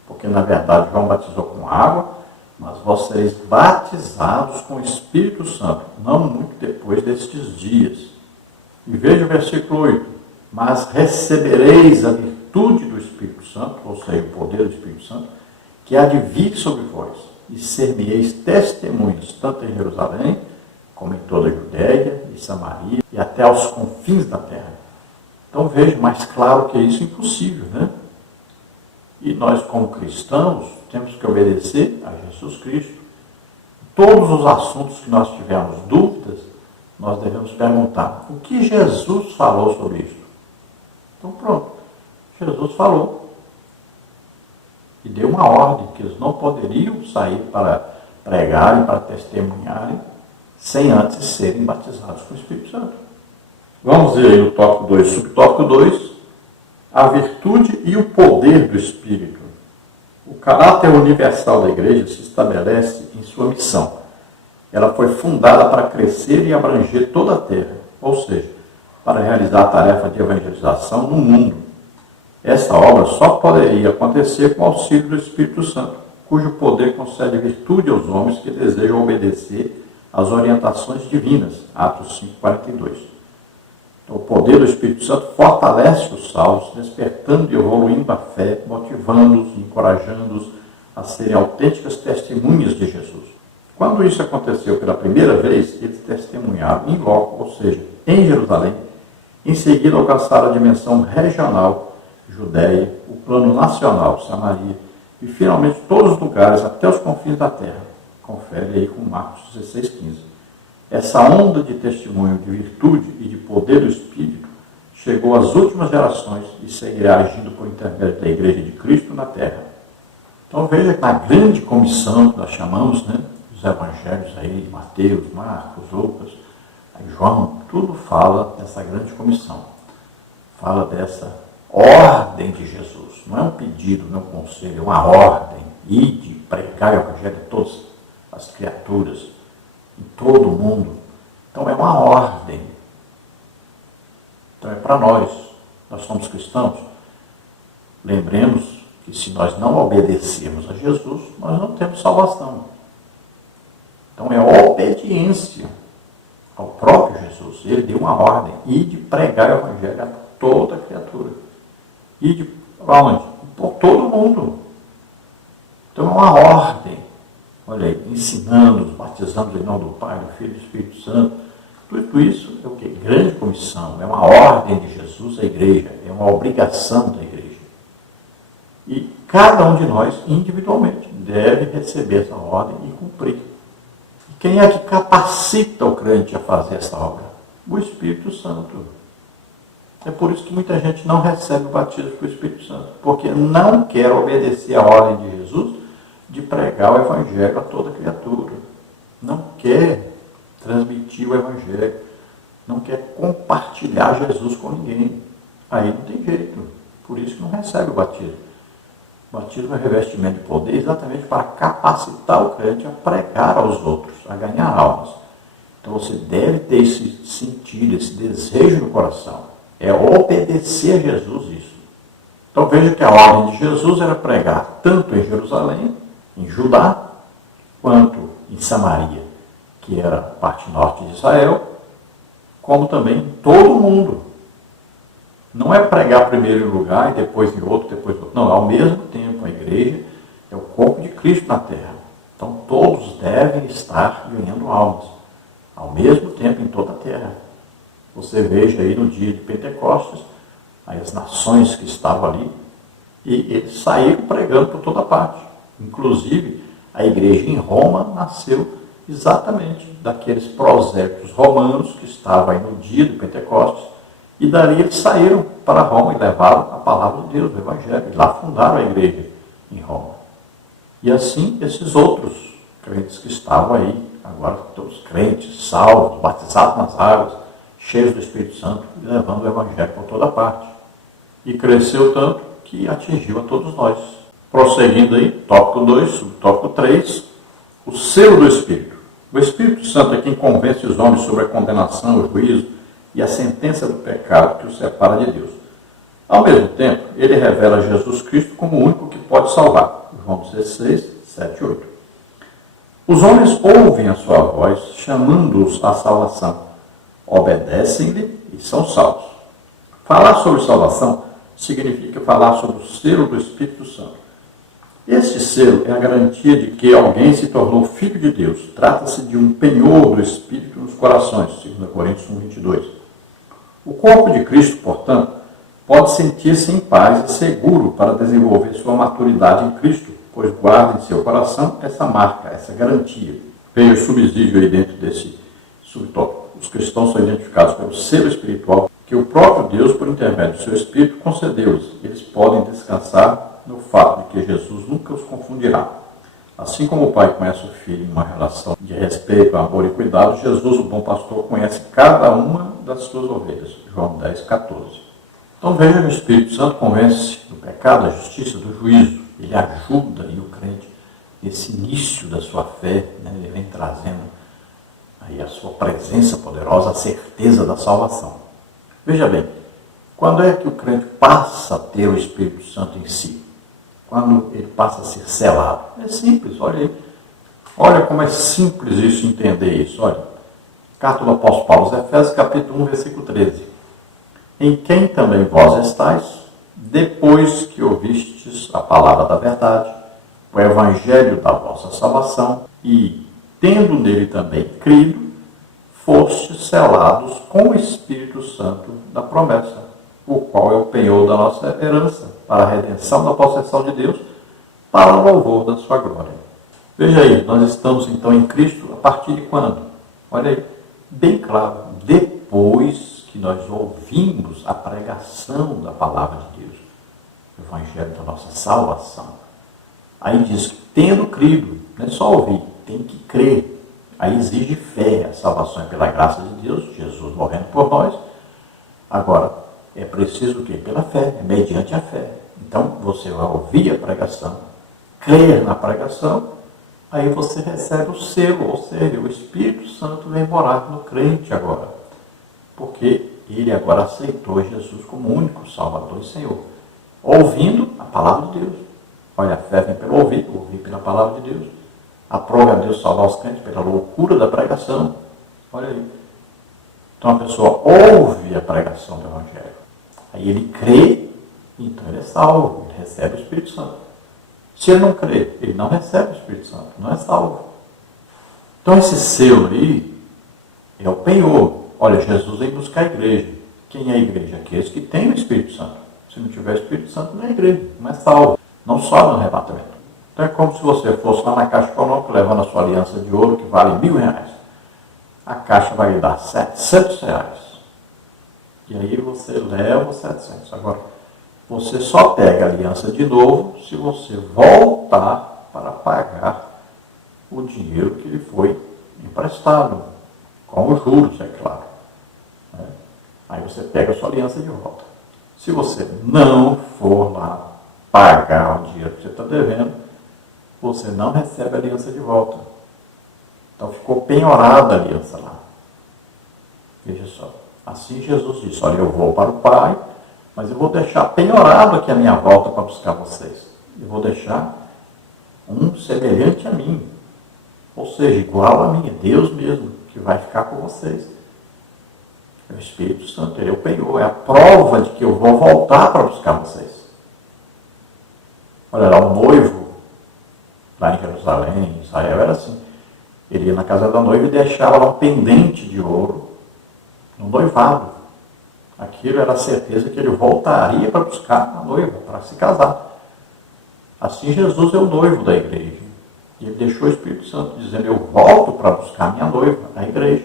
Porque, na verdade, João batizou com água, mas vós sereis batizados com o Espírito Santo, não muito depois destes dias. E veja o versículo 8. Mas recebereis a virtude do Espírito Santo, ou seja, o poder do Espírito Santo, que há de vir sobre vós, e ser-me-eis testemunhas, tanto em Jerusalém, como em toda a Judéia e Samaria, e até aos confins da terra. Então veja, mais claro que isso é impossível, né? E nós, como cristãos, temos que obedecer a Jesus Cristo. Todos os assuntos que nós tivermos dúvidas, nós devemos perguntar, o que Jesus falou sobre isso? Então pronto, Jesus falou. E deu uma ordem que eles não poderiam sair para pregarem, para testemunharem, sem antes serem batizados com o Espírito Santo. Vamos ver aí o tópico 2, subtópico 2, a virtude e o poder do Espírito. O caráter universal da igreja se estabelece em sua missão. Ela foi fundada para crescer e abranger toda a terra, ou seja, para realizar a tarefa de evangelização no mundo. Essa obra só poderia acontecer com o auxílio do Espírito Santo, cujo poder concede virtude aos homens que desejam obedecer às orientações divinas. Atos 5:42. Então, o poder do Espírito Santo fortalece os salvos, despertando e evoluindo a fé, motivando-os, encorajando-os a serem autênticas testemunhas de Jesus. Quando isso aconteceu pela primeira vez, eles testemunharam em loco, ou seja, em Jerusalém. Em seguida, alcançaram a dimensão regional, Judéia, o plano nacional, Samaria, e finalmente todos os lugares até os confins da terra. Confere aí com Marcos 16:15. Essa onda de testemunho de virtude e de poder do Espírito chegou às últimas gerações e seguirá agindo por intermédio da Igreja de Cristo na terra. Então veja que na grande comissão que nós chamamos, né, os evangelhos aí, Mateus, Marcos, Lucas, aí João, tudo fala dessa grande comissão. Fala dessa ordem de Jesus. Não é um pedido, não é um conselho, é uma ordem. Ide, pregai o evangelho a todas as criaturas, em todo o mundo. Então é uma ordem. Então é para nós. Nós somos cristãos. Lembremos que se nós não obedecermos a Jesus, nós não temos salvação. Então é obediência ao próprio Jesus. Ele deu uma ordem. Ide pregar o evangelho a toda criatura. Ide para onde? Por todo mundo. Então é uma ordem. Olha aí, ensinando, batizando em nome do Pai, do Filho e do Espírito Santo. Tudo isso é o quê? Grande comissão. É uma ordem de Jesus à igreja. É uma obrigação da igreja. E cada um de nós, individualmente, deve receber essa ordem e cumprir. E quem é que capacita o crente a fazer essa obra? O Espírito Santo. É por isso que muita gente não recebe o batismo com o Espírito Santo. Porque não quer obedecer a ordem de Jesus de pregar o Evangelho a toda criatura. Não quer transmitir o Evangelho. Não quer compartilhar Jesus com ninguém. Aí não tem jeito. Por isso que não recebe o batismo. O batismo é revestimento de poder exatamente para capacitar o crente a pregar aos outros, a ganhar almas. Então você deve ter esse sentido, esse desejo no coração. É obedecer a Jesus isso. Então veja que a ordem de Jesus era pregar tanto em Jerusalém, em Judá, quanto em Samaria, que era a parte norte de Israel, como também em todo o mundo. Não é pregar primeiro em um lugar e depois em outro, depois em outro. Não, ao mesmo tempo a igreja é o corpo de Cristo na terra. Então todos devem estar ganhando almas, ao mesmo tempo em toda a terra. Você veja aí no dia de Pentecostes, aí as nações que estavam ali, e eles saíram pregando por toda parte. Inclusive, a igreja em Roma nasceu exatamente daqueles prosélitos romanos que estavam aí no dia do Pentecostes, e dali eles saíram para Roma e levaram a palavra de Deus, o Evangelho, e lá fundaram a igreja em Roma. E assim, esses outros crentes que estavam aí, agora todos crentes, salvos, batizados nas águas, cheios do Espírito Santo, e levando o Evangelho por toda parte. E cresceu tanto que atingiu a todos nós. Prosseguindo aí, tópico 2, subtópico 3, o selo do Espírito. O Espírito Santo é quem convence os homens sobre a condenação, o juízo e a sentença do pecado que os separa de Deus. Ao mesmo tempo, ele revela Jesus Cristo como o único que pode salvar. João 16, 7 e 8. Os homens ouvem a sua voz, chamando-os à salvação. Obedecem-lhe e são salvos. Falar sobre salvação significa falar sobre o selo do Espírito Santo. Este selo é a garantia de que alguém se tornou filho de Deus. Trata-se de um penhor do Espírito nos corações, 2 Coríntios 1, 22. O corpo de Cristo, portanto, pode sentir-se em paz e seguro para desenvolver sua maturidade em Cristo, pois guarda em seu coração essa marca, essa garantia. Veja o subsídio aí dentro desse subtópico. Os cristãos são identificados pelo selo espiritual que o próprio Deus, por intermédio do seu Espírito, concedeu-lhes. Eles podem descansar no fato de que Jesus nunca os confundirá. Assim como o pai conhece o filho em uma relação de respeito, amor e cuidado, Jesus, o bom pastor, conhece cada uma das suas ovelhas. João 10, 14. Então veja, o Espírito Santo convence do pecado, da justiça, do juízo. Ele ajuda aí o crente nesse início da sua fé, né? Ele vem trazendo aí a sua presença poderosa, a certeza da salvação. Veja bem, quando é que o crente passa a ter o Espírito Santo em si? Quando ele passa a ser selado. É simples, olha aí. Olha como é simples isso, entender isso. Olha, carta do apóstolo Paulo aos Efésios, capítulo 1, versículo 13. Em quem também vós estáis, depois que ouvistes a palavra da verdade, o evangelho da vossa salvação, e, tendo nele também crido, fostes selados com o Espírito Santo da promessa, o qual é o penhor da nossa herança, para a redenção da possessão de Deus, para o louvor da sua glória. Veja aí, nós estamos então em Cristo a partir de quando? Olha aí, bem claro, depois que nós ouvimos a pregação da palavra de Deus, o evangelho da nossa salvação. Aí diz que tendo crido, não é só ouvir, tem que crer. Aí exige fé, a salvação é pela graça de Deus, Jesus morrendo por nós. Agora, é preciso o quê? Pela fé, é mediante a fé. Então, você vai ouvir a pregação, crer na pregação, aí você recebe o selo, ou seja, o Espírito Santo vem morar no crente agora. Porque ele agora aceitou Jesus como único Salvador e Senhor. Ouvindo a palavra de Deus. Olha, a fé vem pelo ouvir pela palavra de Deus. Aprove a Deus salvar os crentes pela loucura da pregação. Olha aí. Então a pessoa ouve a pregação do Evangelho. Aí ele crê, então ele é salvo, ele recebe o Espírito Santo. Se ele não crê, ele não recebe o Espírito Santo, não é salvo. Então esse selo aí é o penhor. Olha, Jesus vem buscar a igreja. Quem é a igreja? Aqueles que têm o Espírito Santo. Se não tiver o Espírito Santo, não é igreja, não é salvo. Não sobe no arrebatamento. Então é como se você fosse lá na Caixa Econômica levando a sua aliança de ouro que vale R$1.000. A Caixa vai lhe dar R$700. E aí você leva os 700. Agora, você só pega a aliança de novo se você voltar para pagar o dinheiro que lhe foi emprestado, com os juros, é claro. Né? Aí você pega a sua aliança de volta. Se você não for lá pagar o dinheiro que você está devendo, você não recebe a aliança de volta. Então ficou penhorada a aliança lá. Veja só. Assim Jesus disse, olha, eu vou para o Pai, mas eu vou deixar penhorado aqui a minha volta para buscar vocês. Eu vou deixar um semelhante a mim. Ou seja, igual a mim, é Deus mesmo, que vai ficar com vocês. É o Espírito Santo, ele é o penhor, é a prova de que eu vou voltar para buscar vocês. Olha lá, o noivo, lá em Jerusalém, em Israel, era assim. Ele ia na casa da noiva e deixava lá um pendente de ouro no noivado. Aquilo era a certeza que ele voltaria para buscar a noiva, para se casar. Assim Jesus é o noivo da igreja. E ele deixou o Espírito Santo dizendo, eu volto para buscar minha noiva, a igreja.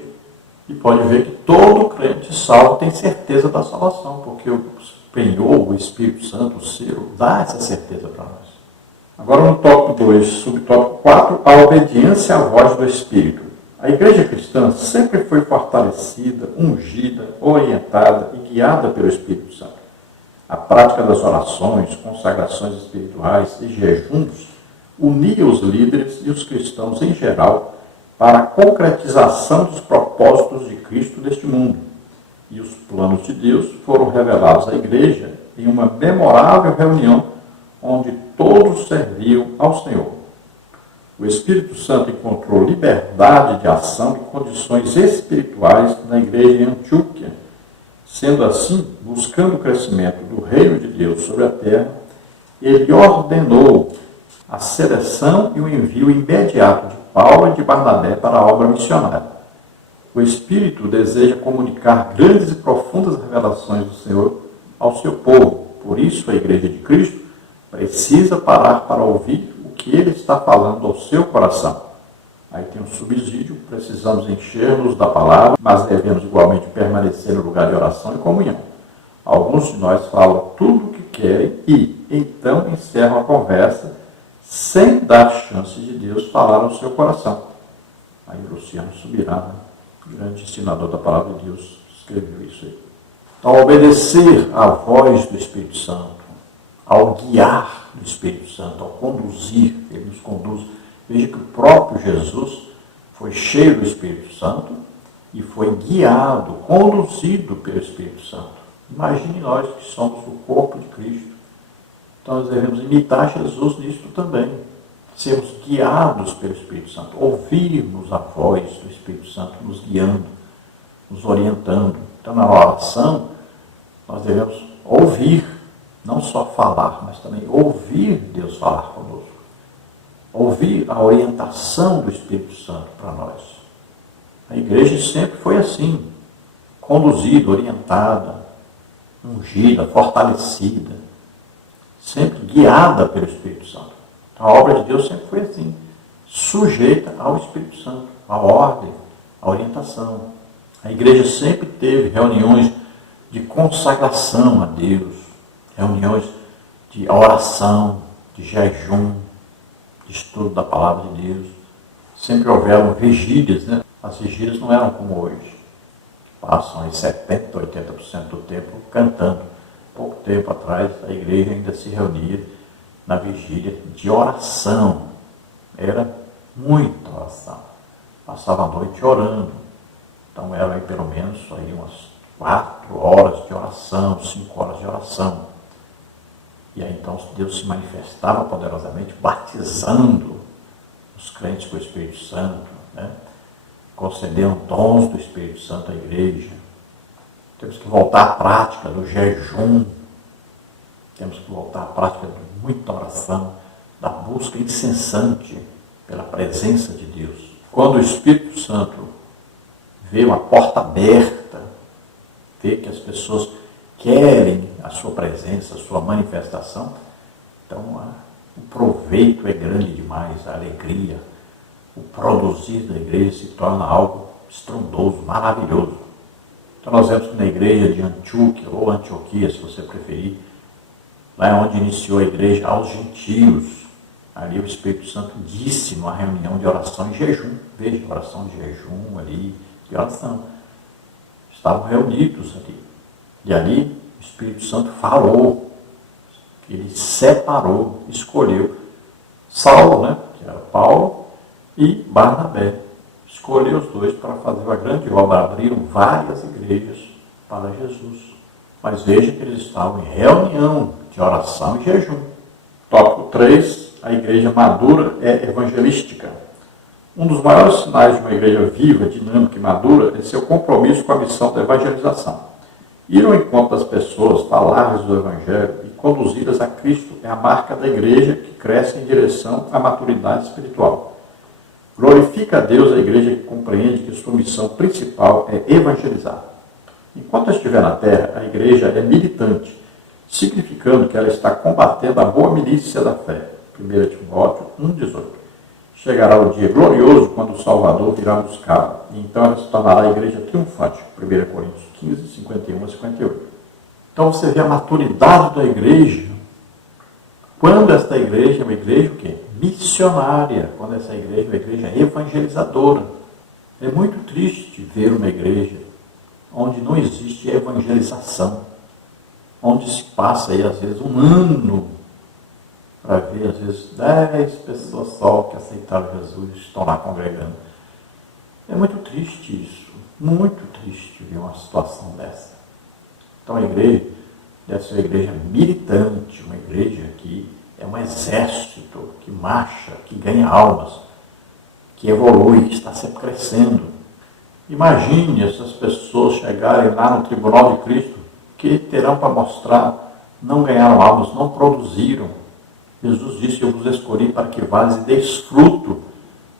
E pode ver que todo crente salvo tem certeza da salvação, porque o penhor, o Espírito Santo, o selo, dá essa certeza para nós. Agora no tópico 2, subtópico 4, a obediência à voz do Espírito. A igreja cristã sempre foi fortalecida, ungida, orientada e guiada pelo Espírito Santo. A prática das orações, consagrações espirituais e jejuns unia os líderes e os cristãos em geral para a concretização dos propósitos de Cristo neste mundo. E os planos de Deus foram revelados à igreja em uma memorável reunião onde todos serviam ao Senhor. O Espírito Santo encontrou liberdade de ação e condições espirituais na igreja em Antioquia. Sendo assim, buscando o crescimento do reino de Deus sobre a terra, ele ordenou a seleção e o envio imediato de Paulo e de Barnabé para a obra missionária. O Espírito deseja comunicar grandes e profundas revelações do Senhor ao seu povo. Por isso, a Igreja de Cristo precisa parar para ouvir o que ele está falando ao seu coração. Aí tem um subsídio, precisamos encher-nos da palavra, mas devemos igualmente permanecer no lugar de oração e comunhão. Alguns de nós falam tudo o que querem e, então, encerram a conversa sem dar chance de Deus falar ao seu coração. Aí Luciano Subirá, grande ensinador da palavra de Deus, escreveu isso aí. Ao obedecer à voz do Espírito Santo, ao guiar do Espírito Santo, ao conduzir, ele nos conduz. Veja que o próprio Jesus foi cheio do Espírito Santo e foi guiado, conduzido pelo Espírito Santo. Imagine nós que somos o corpo de Cristo. Então nós devemos imitar Jesus nisto também. Sermos guiados pelo Espírito Santo, ouvirmos a voz do Espírito Santo nos guiando, nos orientando. Então na oração nós devemos ouvir, não só falar, mas também ouvir Deus falar conosco. Ouvir a orientação do Espírito Santo para nós. A igreja sempre foi assim, conduzida, orientada, ungida, fortalecida, sempre guiada pelo Espírito Santo. Então, a obra de Deus sempre foi assim, sujeita ao Espírito Santo, à ordem, à orientação. A igreja sempre teve reuniões de consagração a Deus, reuniões de oração, de jejum, de estudo da palavra de Deus. Sempre houveram vigílias, né? As vigílias não eram como hoje. Passam aí 70%, 80% do tempo cantando. Pouco tempo atrás, a igreja ainda se reunia na vigília de oração. Era muita oração. Passava a noite orando. Então eram aí pelo menos aí umas 4 horas de oração, 5 horas de oração. E aí então Deus se manifestava poderosamente, batizando os crentes com o Espírito Santo, né? Concedendo dons do Espírito Santo à igreja. Temos que voltar à prática do jejum, temos que voltar à prática de muita oração, da busca incessante pela presença de Deus. Quando o Espírito Santo vê uma porta aberta, vê que as pessoas querem a sua presença, a sua manifestação, então o proveito é grande demais, a alegria, o produzir da igreja se torna algo estrondoso, maravilhoso. Então nós vemos que na igreja de Antioquia, ou Antioquia, se você preferir, lá é onde iniciou a igreja aos gentios, ali o Espírito Santo disse numa reunião de oração e jejum, veja, oração de jejum ali, de oração, estavam reunidos ali. E ali o Espírito Santo falou, ele separou, escolheu Saulo, né, que era Paulo, e Barnabé. Escolheu os dois para fazer uma grande obra, abriram várias igrejas para Jesus. Mas veja que eles estavam em reunião de oração e jejum. Tópico 3, a igreja madura é evangelística. Um dos maiores sinais de uma igreja viva, dinâmica e madura é seu compromisso com a missão da evangelização. Ir ao encontro das pessoas, falar-lhes do Evangelho e conduzi-las a Cristo é a marca da igreja que cresce em direção à maturidade espiritual. Glorifica a Deus a igreja que compreende que sua missão principal é evangelizar. Enquanto estiver na terra, a igreja é militante, significando que ela está combatendo a boa milícia da fé. 1 Timóteo 1,18. chegará o dia glorioso quando o Salvador virá buscá-la, e então ela se tornará a igreja triunfante. 1 Coríntios 15, 51 a 58. Então você vê a maturidade da igreja, quando esta igreja é uma igreja o quê? Missionária, quando essa igreja é uma igreja evangelizadora. É muito triste ver uma igreja onde não existe evangelização, onde se passa aí, às vezes, um ano para ver, às vezes, 10 pessoas só que aceitaram Jesus estão lá congregando. É muito triste isso, muito triste ver uma situação dessa. Então a igreja deve ser uma igreja militante, uma igreja que é um exército, que marcha, que ganha almas, que evolui, que está sempre crescendo. Imagine essas pessoas chegarem lá no tribunal de Cristo, que terão para mostrar, não ganharam almas, não produziram. Jesus disse, eu vos escolhi para que vades e deis fruto,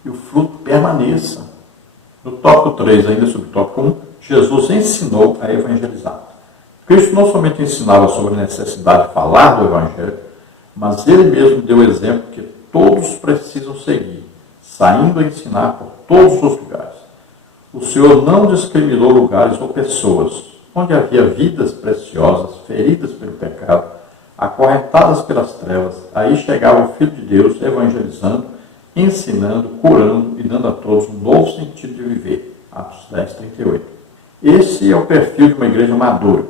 e o fruto permaneça. No tópico 3, ainda sobre o tópico 1, Jesus ensinou a evangelizar. Cristo não somente ensinava sobre a necessidade de falar do Evangelho, mas ele mesmo deu o exemplo que todos precisam seguir, saindo a ensinar por todos os lugares. O Senhor não discriminou lugares ou pessoas, onde havia vidas preciosas, feridas pelo pecado, acorrentadas pelas trevas. Aí chegava o Filho de Deus evangelizando, ensinando, curando e dando a todos um novo sentido de viver. Atos 10, 38. Esse é o perfil de uma igreja madura.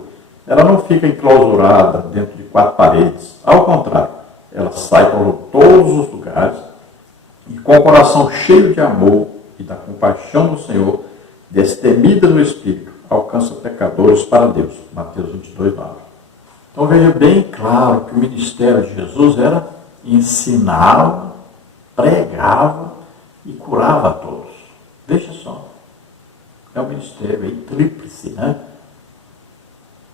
Ela não fica enclausurada dentro de 4 paredes. Ao contrário, ela sai por todos os lugares e com o coração cheio de amor e da compaixão do Senhor, destemida no Espírito, alcança pecadores para Deus. Mateus 22, 9. Então veja bem claro que o ministério de Jesus era ensinava, pregava e curava a todos. Deixa só. É um ministério aí tríplice, né?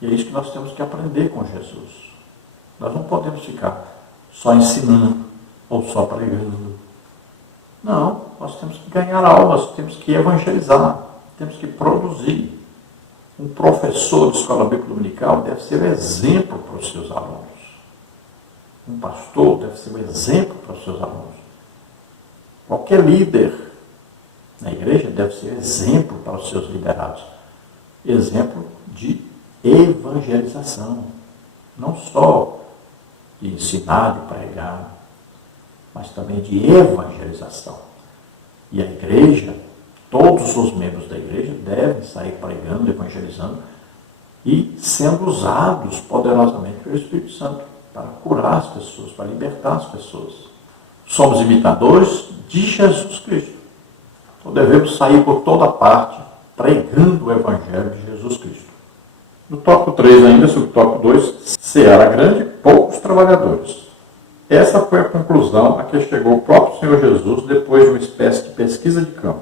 E é isso que nós temos que aprender com Jesus. Nós não podemos ficar só ensinando ou só pregando. Não, nós temos que ganhar almas, temos que evangelizar, temos que produzir. Um professor de escola bíblica dominical deve ser um exemplo para os seus alunos. Um pastor deve ser um exemplo para os seus alunos. Qualquer líder na igreja deve ser exemplo para os seus liderados. Exemplo de evangelização. Não só de ensinar, de pregar, mas também de evangelização. E a igreja, todos os membros da igreja devem sair pregando, evangelizando e sendo usados poderosamente pelo Espírito Santo para curar as pessoas, para libertar as pessoas. Somos imitadores de Jesus Cristo. Então devemos sair por toda parte pregando o Evangelho de Jesus Cristo. No tópico 3 ainda, sobre o tópico 2, seara grande, poucos trabalhadores. Essa foi a conclusão a que chegou o próprio Senhor Jesus depois de uma espécie de pesquisa de campo.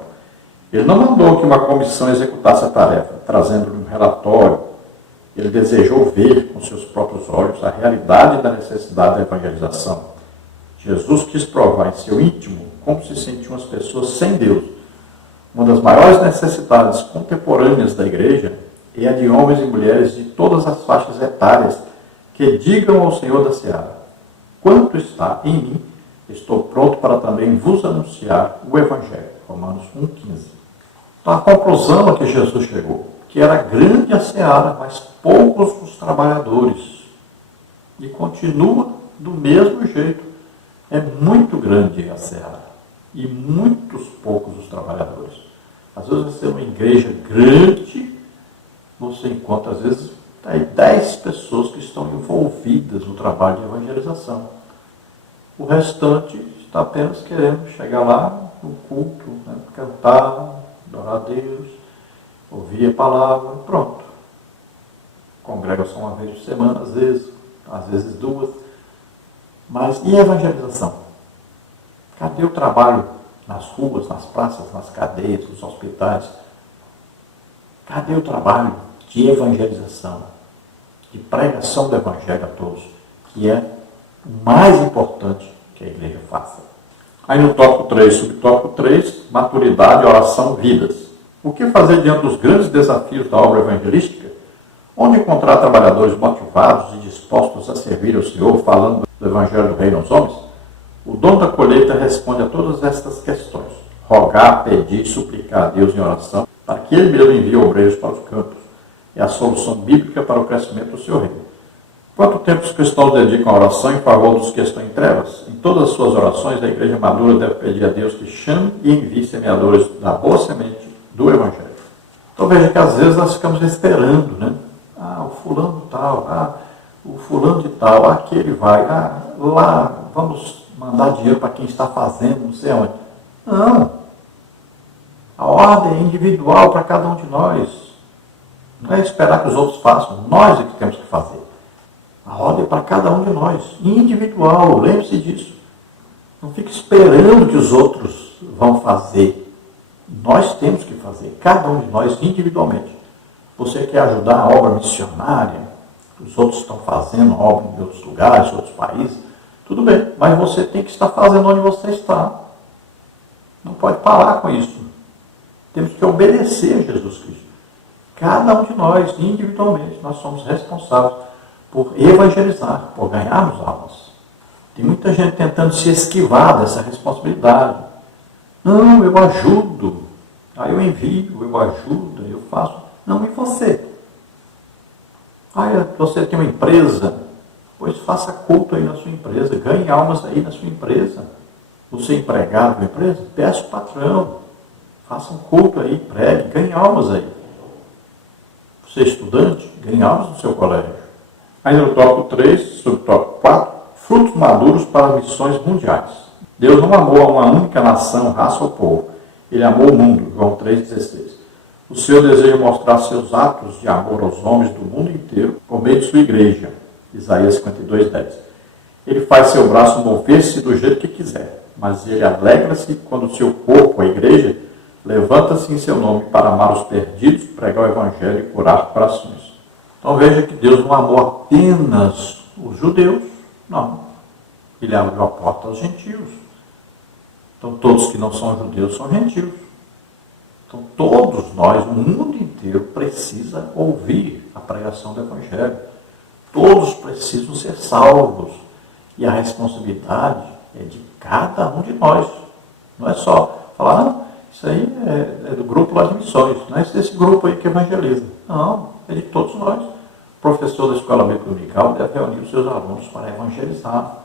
Ele não mandou que uma comissão executasse a tarefa, trazendo-lhe um relatório. Ele desejou ver com seus próprios olhos a realidade da necessidade da evangelização. Jesus quis provar em seu íntimo como se sentiam as pessoas sem Deus. Uma das maiores necessidades contemporâneas da igreja é a de homens e mulheres de todas as faixas etárias que digam ao Senhor da seara: quanto está em mim, estou pronto para também vos anunciar o Evangelho. Romanos 1,15. Então a conclusão a que Jesus chegou, que era grande a seara, mas poucos os trabalhadores. E continua do mesmo jeito. É muito grande a seara e muitos poucos os trabalhadores. Às vezes você é uma igreja grande, você encontra, às vezes, 10 pessoas que estão envolvidas no trabalho de evangelização. O restante está apenas querendo chegar lá no culto, né, cantar, adorar a Deus, ouvir a palavra, pronto. Congrega só uma vez por semana, às vezes 2. Mas e a evangelização? Cadê o trabalho nas ruas, nas praças, nas cadeias, nos hospitais? Cadê o trabalho de evangelização, de pregação do Evangelho a todos, que é o mais importante que a igreja faça? Aí no tópico 3, subtópico 3, maturidade, oração, vidas. O que fazer diante dos grandes desafios da obra evangelística? Onde encontrar trabalhadores motivados e dispostos a servir ao Senhor, falando do Evangelho do Reino aos homens? O dom da colheita responde a todas estas questões. Rogar, pedir, suplicar a Deus em oração, para que Ele mesmo envie obreiros para os campos. É a solução bíblica para o crescimento do seu reino. Quanto tempo os cristãos dedicam à oração em favor dos que estão em trevas? Em todas as suas orações, a igreja madura deve pedir a Deus que chame e envie semeadores da boa semente do Evangelho. Então veja que às vezes nós ficamos esperando, né? O fulano tal, o fulano de tal, aquele vai, lá, vamos mandar dinheiro para quem está fazendo, não sei onde. Não. A ordem é individual para cada um de nós. Não é esperar que os outros façam, nós é que temos que fazer. A ordem é para cada um de nós, individual, lembre-se disso. Não fique esperando que os outros vão fazer. Nós temos que fazer, cada um de nós individualmente. Você quer ajudar a obra missionária, os outros estão fazendo obra em outros lugares, em outros países, tudo bem, mas você tem que estar fazendo onde você está. Não pode parar com isso. Temos que obedecer a Jesus Cristo. Cada um de nós, individualmente, nós somos responsáveis por evangelizar, por ganharmos almas. Tem muita gente tentando se esquivar dessa responsabilidade. Não, eu ajudo. Eu envio, eu ajudo, eu faço. Não, e você? Você tem uma empresa? Pois faça culto aí na sua empresa. Ganhe almas aí na sua empresa. Você é empregado na empresa? Peça o patrão. Faça um culto aí, pregue, ganhe almas aí. Você é estudante? Ganhe almas no seu colégio. Ainda no tópico 3, subtópico 4, frutos maduros para missões mundiais. Deus não amou a uma única nação, raça ou povo. Ele amou o mundo, João 3,16. O Senhor deseja mostrar seus atos de amor aos homens do mundo inteiro por meio de sua igreja, Isaías 52,10. Ele faz seu braço mover-se do jeito que quiser, mas ele alegra-se quando o seu corpo, a igreja, levanta-se em seu nome para amar os perdidos, pregar o evangelho e curar corações. Então veja que Deus não amou apenas os judeus, não. Ele abriu a porta aos gentios. Então todos que não são judeus são gentios. Então todos nós, o mundo inteiro, precisa ouvir a pregação do evangelho. Todos precisam ser salvos. E a responsabilidade é de cada um de nós. Não é só falar, isso aí é do grupo lá de missões, não é desse grupo aí que evangeliza. Não, é de todos nós. O professor da escola bíblica dominical deve reunir os seus alunos para evangelizar.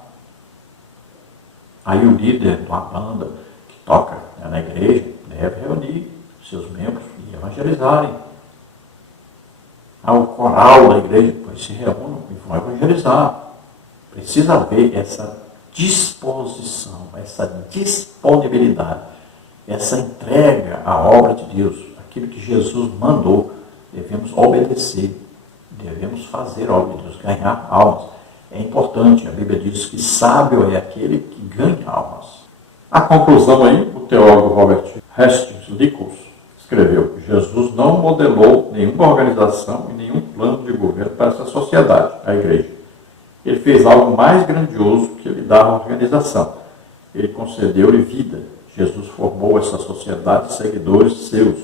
Aí o líder de uma banda que toca na igreja deve reunir seus membros e evangelizarem. O coral da igreja depois se reúne e vão evangelizar. Precisa haver essa disposição, essa disponibilidade, essa entrega à obra de Deus, aquilo que Jesus mandou. Devemos obedecer, devemos fazer a obra de Deus, ganhar almas. É importante, a Bíblia diz que sábio é aquele que ganha almas. A conclusão aí, o teólogo Robert Hastings Nichols escreveu que Jesus não modelou nenhuma organização e nenhum plano de governo para essa sociedade, a igreja. Ele fez algo mais grandioso que ele dar uma organização. Ele concedeu-lhe vida. Jesus formou essa sociedade de seguidores seus,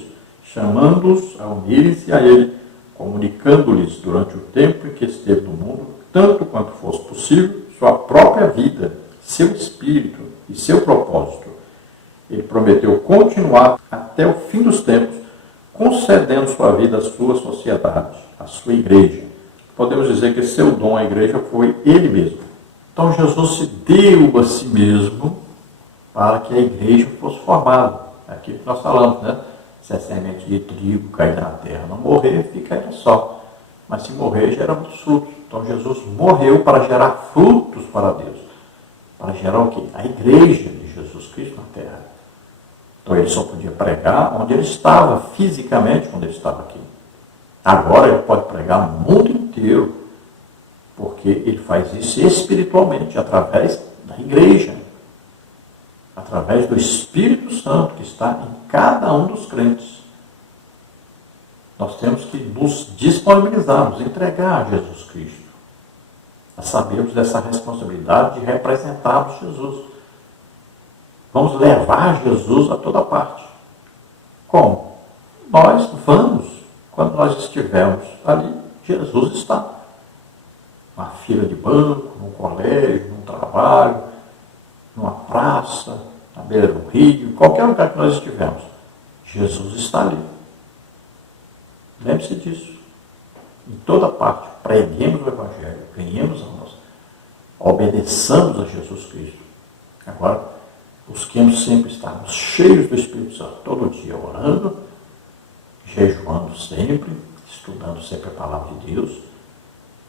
chamando-os a unirem-se a ele, comunicando-lhes durante o tempo em que esteve no mundo, tanto quanto fosse possível, sua própria vida, seu espírito e seu propósito. Ele prometeu continuar até o fim dos tempos, concedendo sua vida à sua sociedade, à sua igreja. Podemos dizer que seu dom à igreja foi ele mesmo. Então Jesus se deu a si mesmo para que a igreja fosse formada. É aquilo que nós falamos, né? Se a semente de trigo cair na terra, não morrer, fica aí só. Mas se morrer, gera muitos frutos. Então Jesus morreu para gerar frutos para Deus. Para gerar o quê? A igreja de Jesus Cristo na terra. Então ele só podia pregar onde ele estava, fisicamente, quando ele estava aqui. Agora ele pode pregar no mundo inteiro, porque ele faz isso espiritualmente, através da igreja, através do Espírito Santo que está em cada um dos crentes. Nós temos que nos disponibilizar, nos entregar a Jesus Cristo, a sabermos dessa responsabilidade de representarmos Jesus. Vamos levar Jesus a toda parte. Como? Nós vamos. Quando nós estivermos ali, Jesus está. Na fila de banco, no colégio, no trabalho. numa praça, na beira do rio, em qualquer lugar que nós estivermos, Jesus está ali. Lembre-se disso. Em toda parte, preguemos o Evangelho, ganhemos almas, obedeçamos a Jesus Cristo. Agora, busquemos sempre estarmos cheios do Espírito Santo, todo dia orando, jejuando sempre, estudando sempre a palavra de Deus,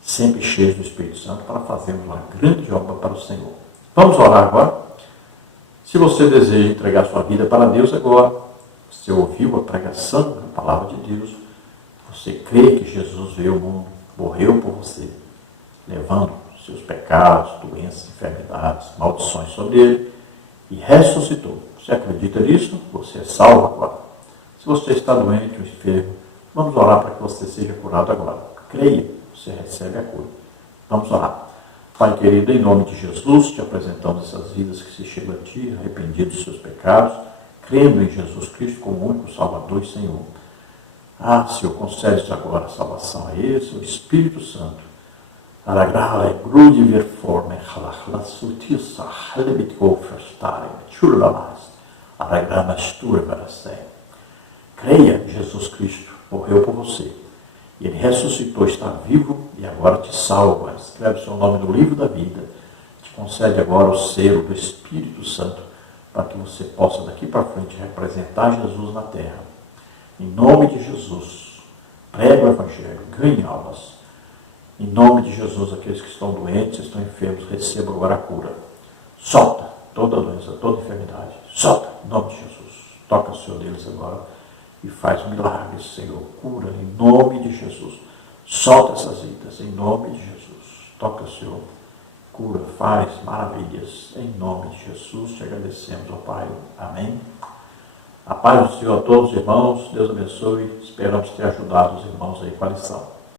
sempre cheios do Espírito Santo para fazermos uma grande obra para o Senhor. Vamos orar agora. Se você deseja entregar sua vida para Deus agora, você ouviu a pregação da palavra de Deus, você crê que Jesus veio ao mundo, morreu por você, levando seus pecados, doenças, enfermidades, maldições sobre ele, e ressuscitou. Você acredita nisso? Você é salvo agora. Se você está doente ou enfermo, vamos orar para que você seja curado agora. Creia, você recebe a cura. Vamos orar. Pai querido, em nome de Jesus, te apresentamos essas vidas que se chegam a ti, arrependidos dos seus pecados, crendo em Jesus Cristo como único Salvador e Senhor. Senhor, concedes agora a salvação a eles, o Espírito Santo. Aragrala e grude vir forma, la sutissa, halebit goferstare, chulamas, aragramas turvarasem. Creia que Jesus Cristo morreu por você. E ele ressuscitou, está vivo e agora te salva. Escreve seu nome no livro da vida. Te concede agora o selo do Espírito Santo para que você possa daqui para frente representar Jesus na terra. Em nome de Jesus, prega o Evangelho, ganhe almas. Em nome de Jesus, aqueles que estão doentes, estão enfermos, recebam agora a cura. Solta toda doença, toda enfermidade. Solta, em nome de Jesus. Toca o Senhor deles agora e faz milagres, Senhor. Cura, em nome de Jesus. Solta essas vidas, em nome de Jesus. Toca, Senhor. Cura, faz maravilhas. Em nome de Jesus, te agradecemos, ó Pai. Amém. A paz do Senhor a todos os irmãos. Deus abençoe. Esperamos ter ajudado os irmãos aí com a lição.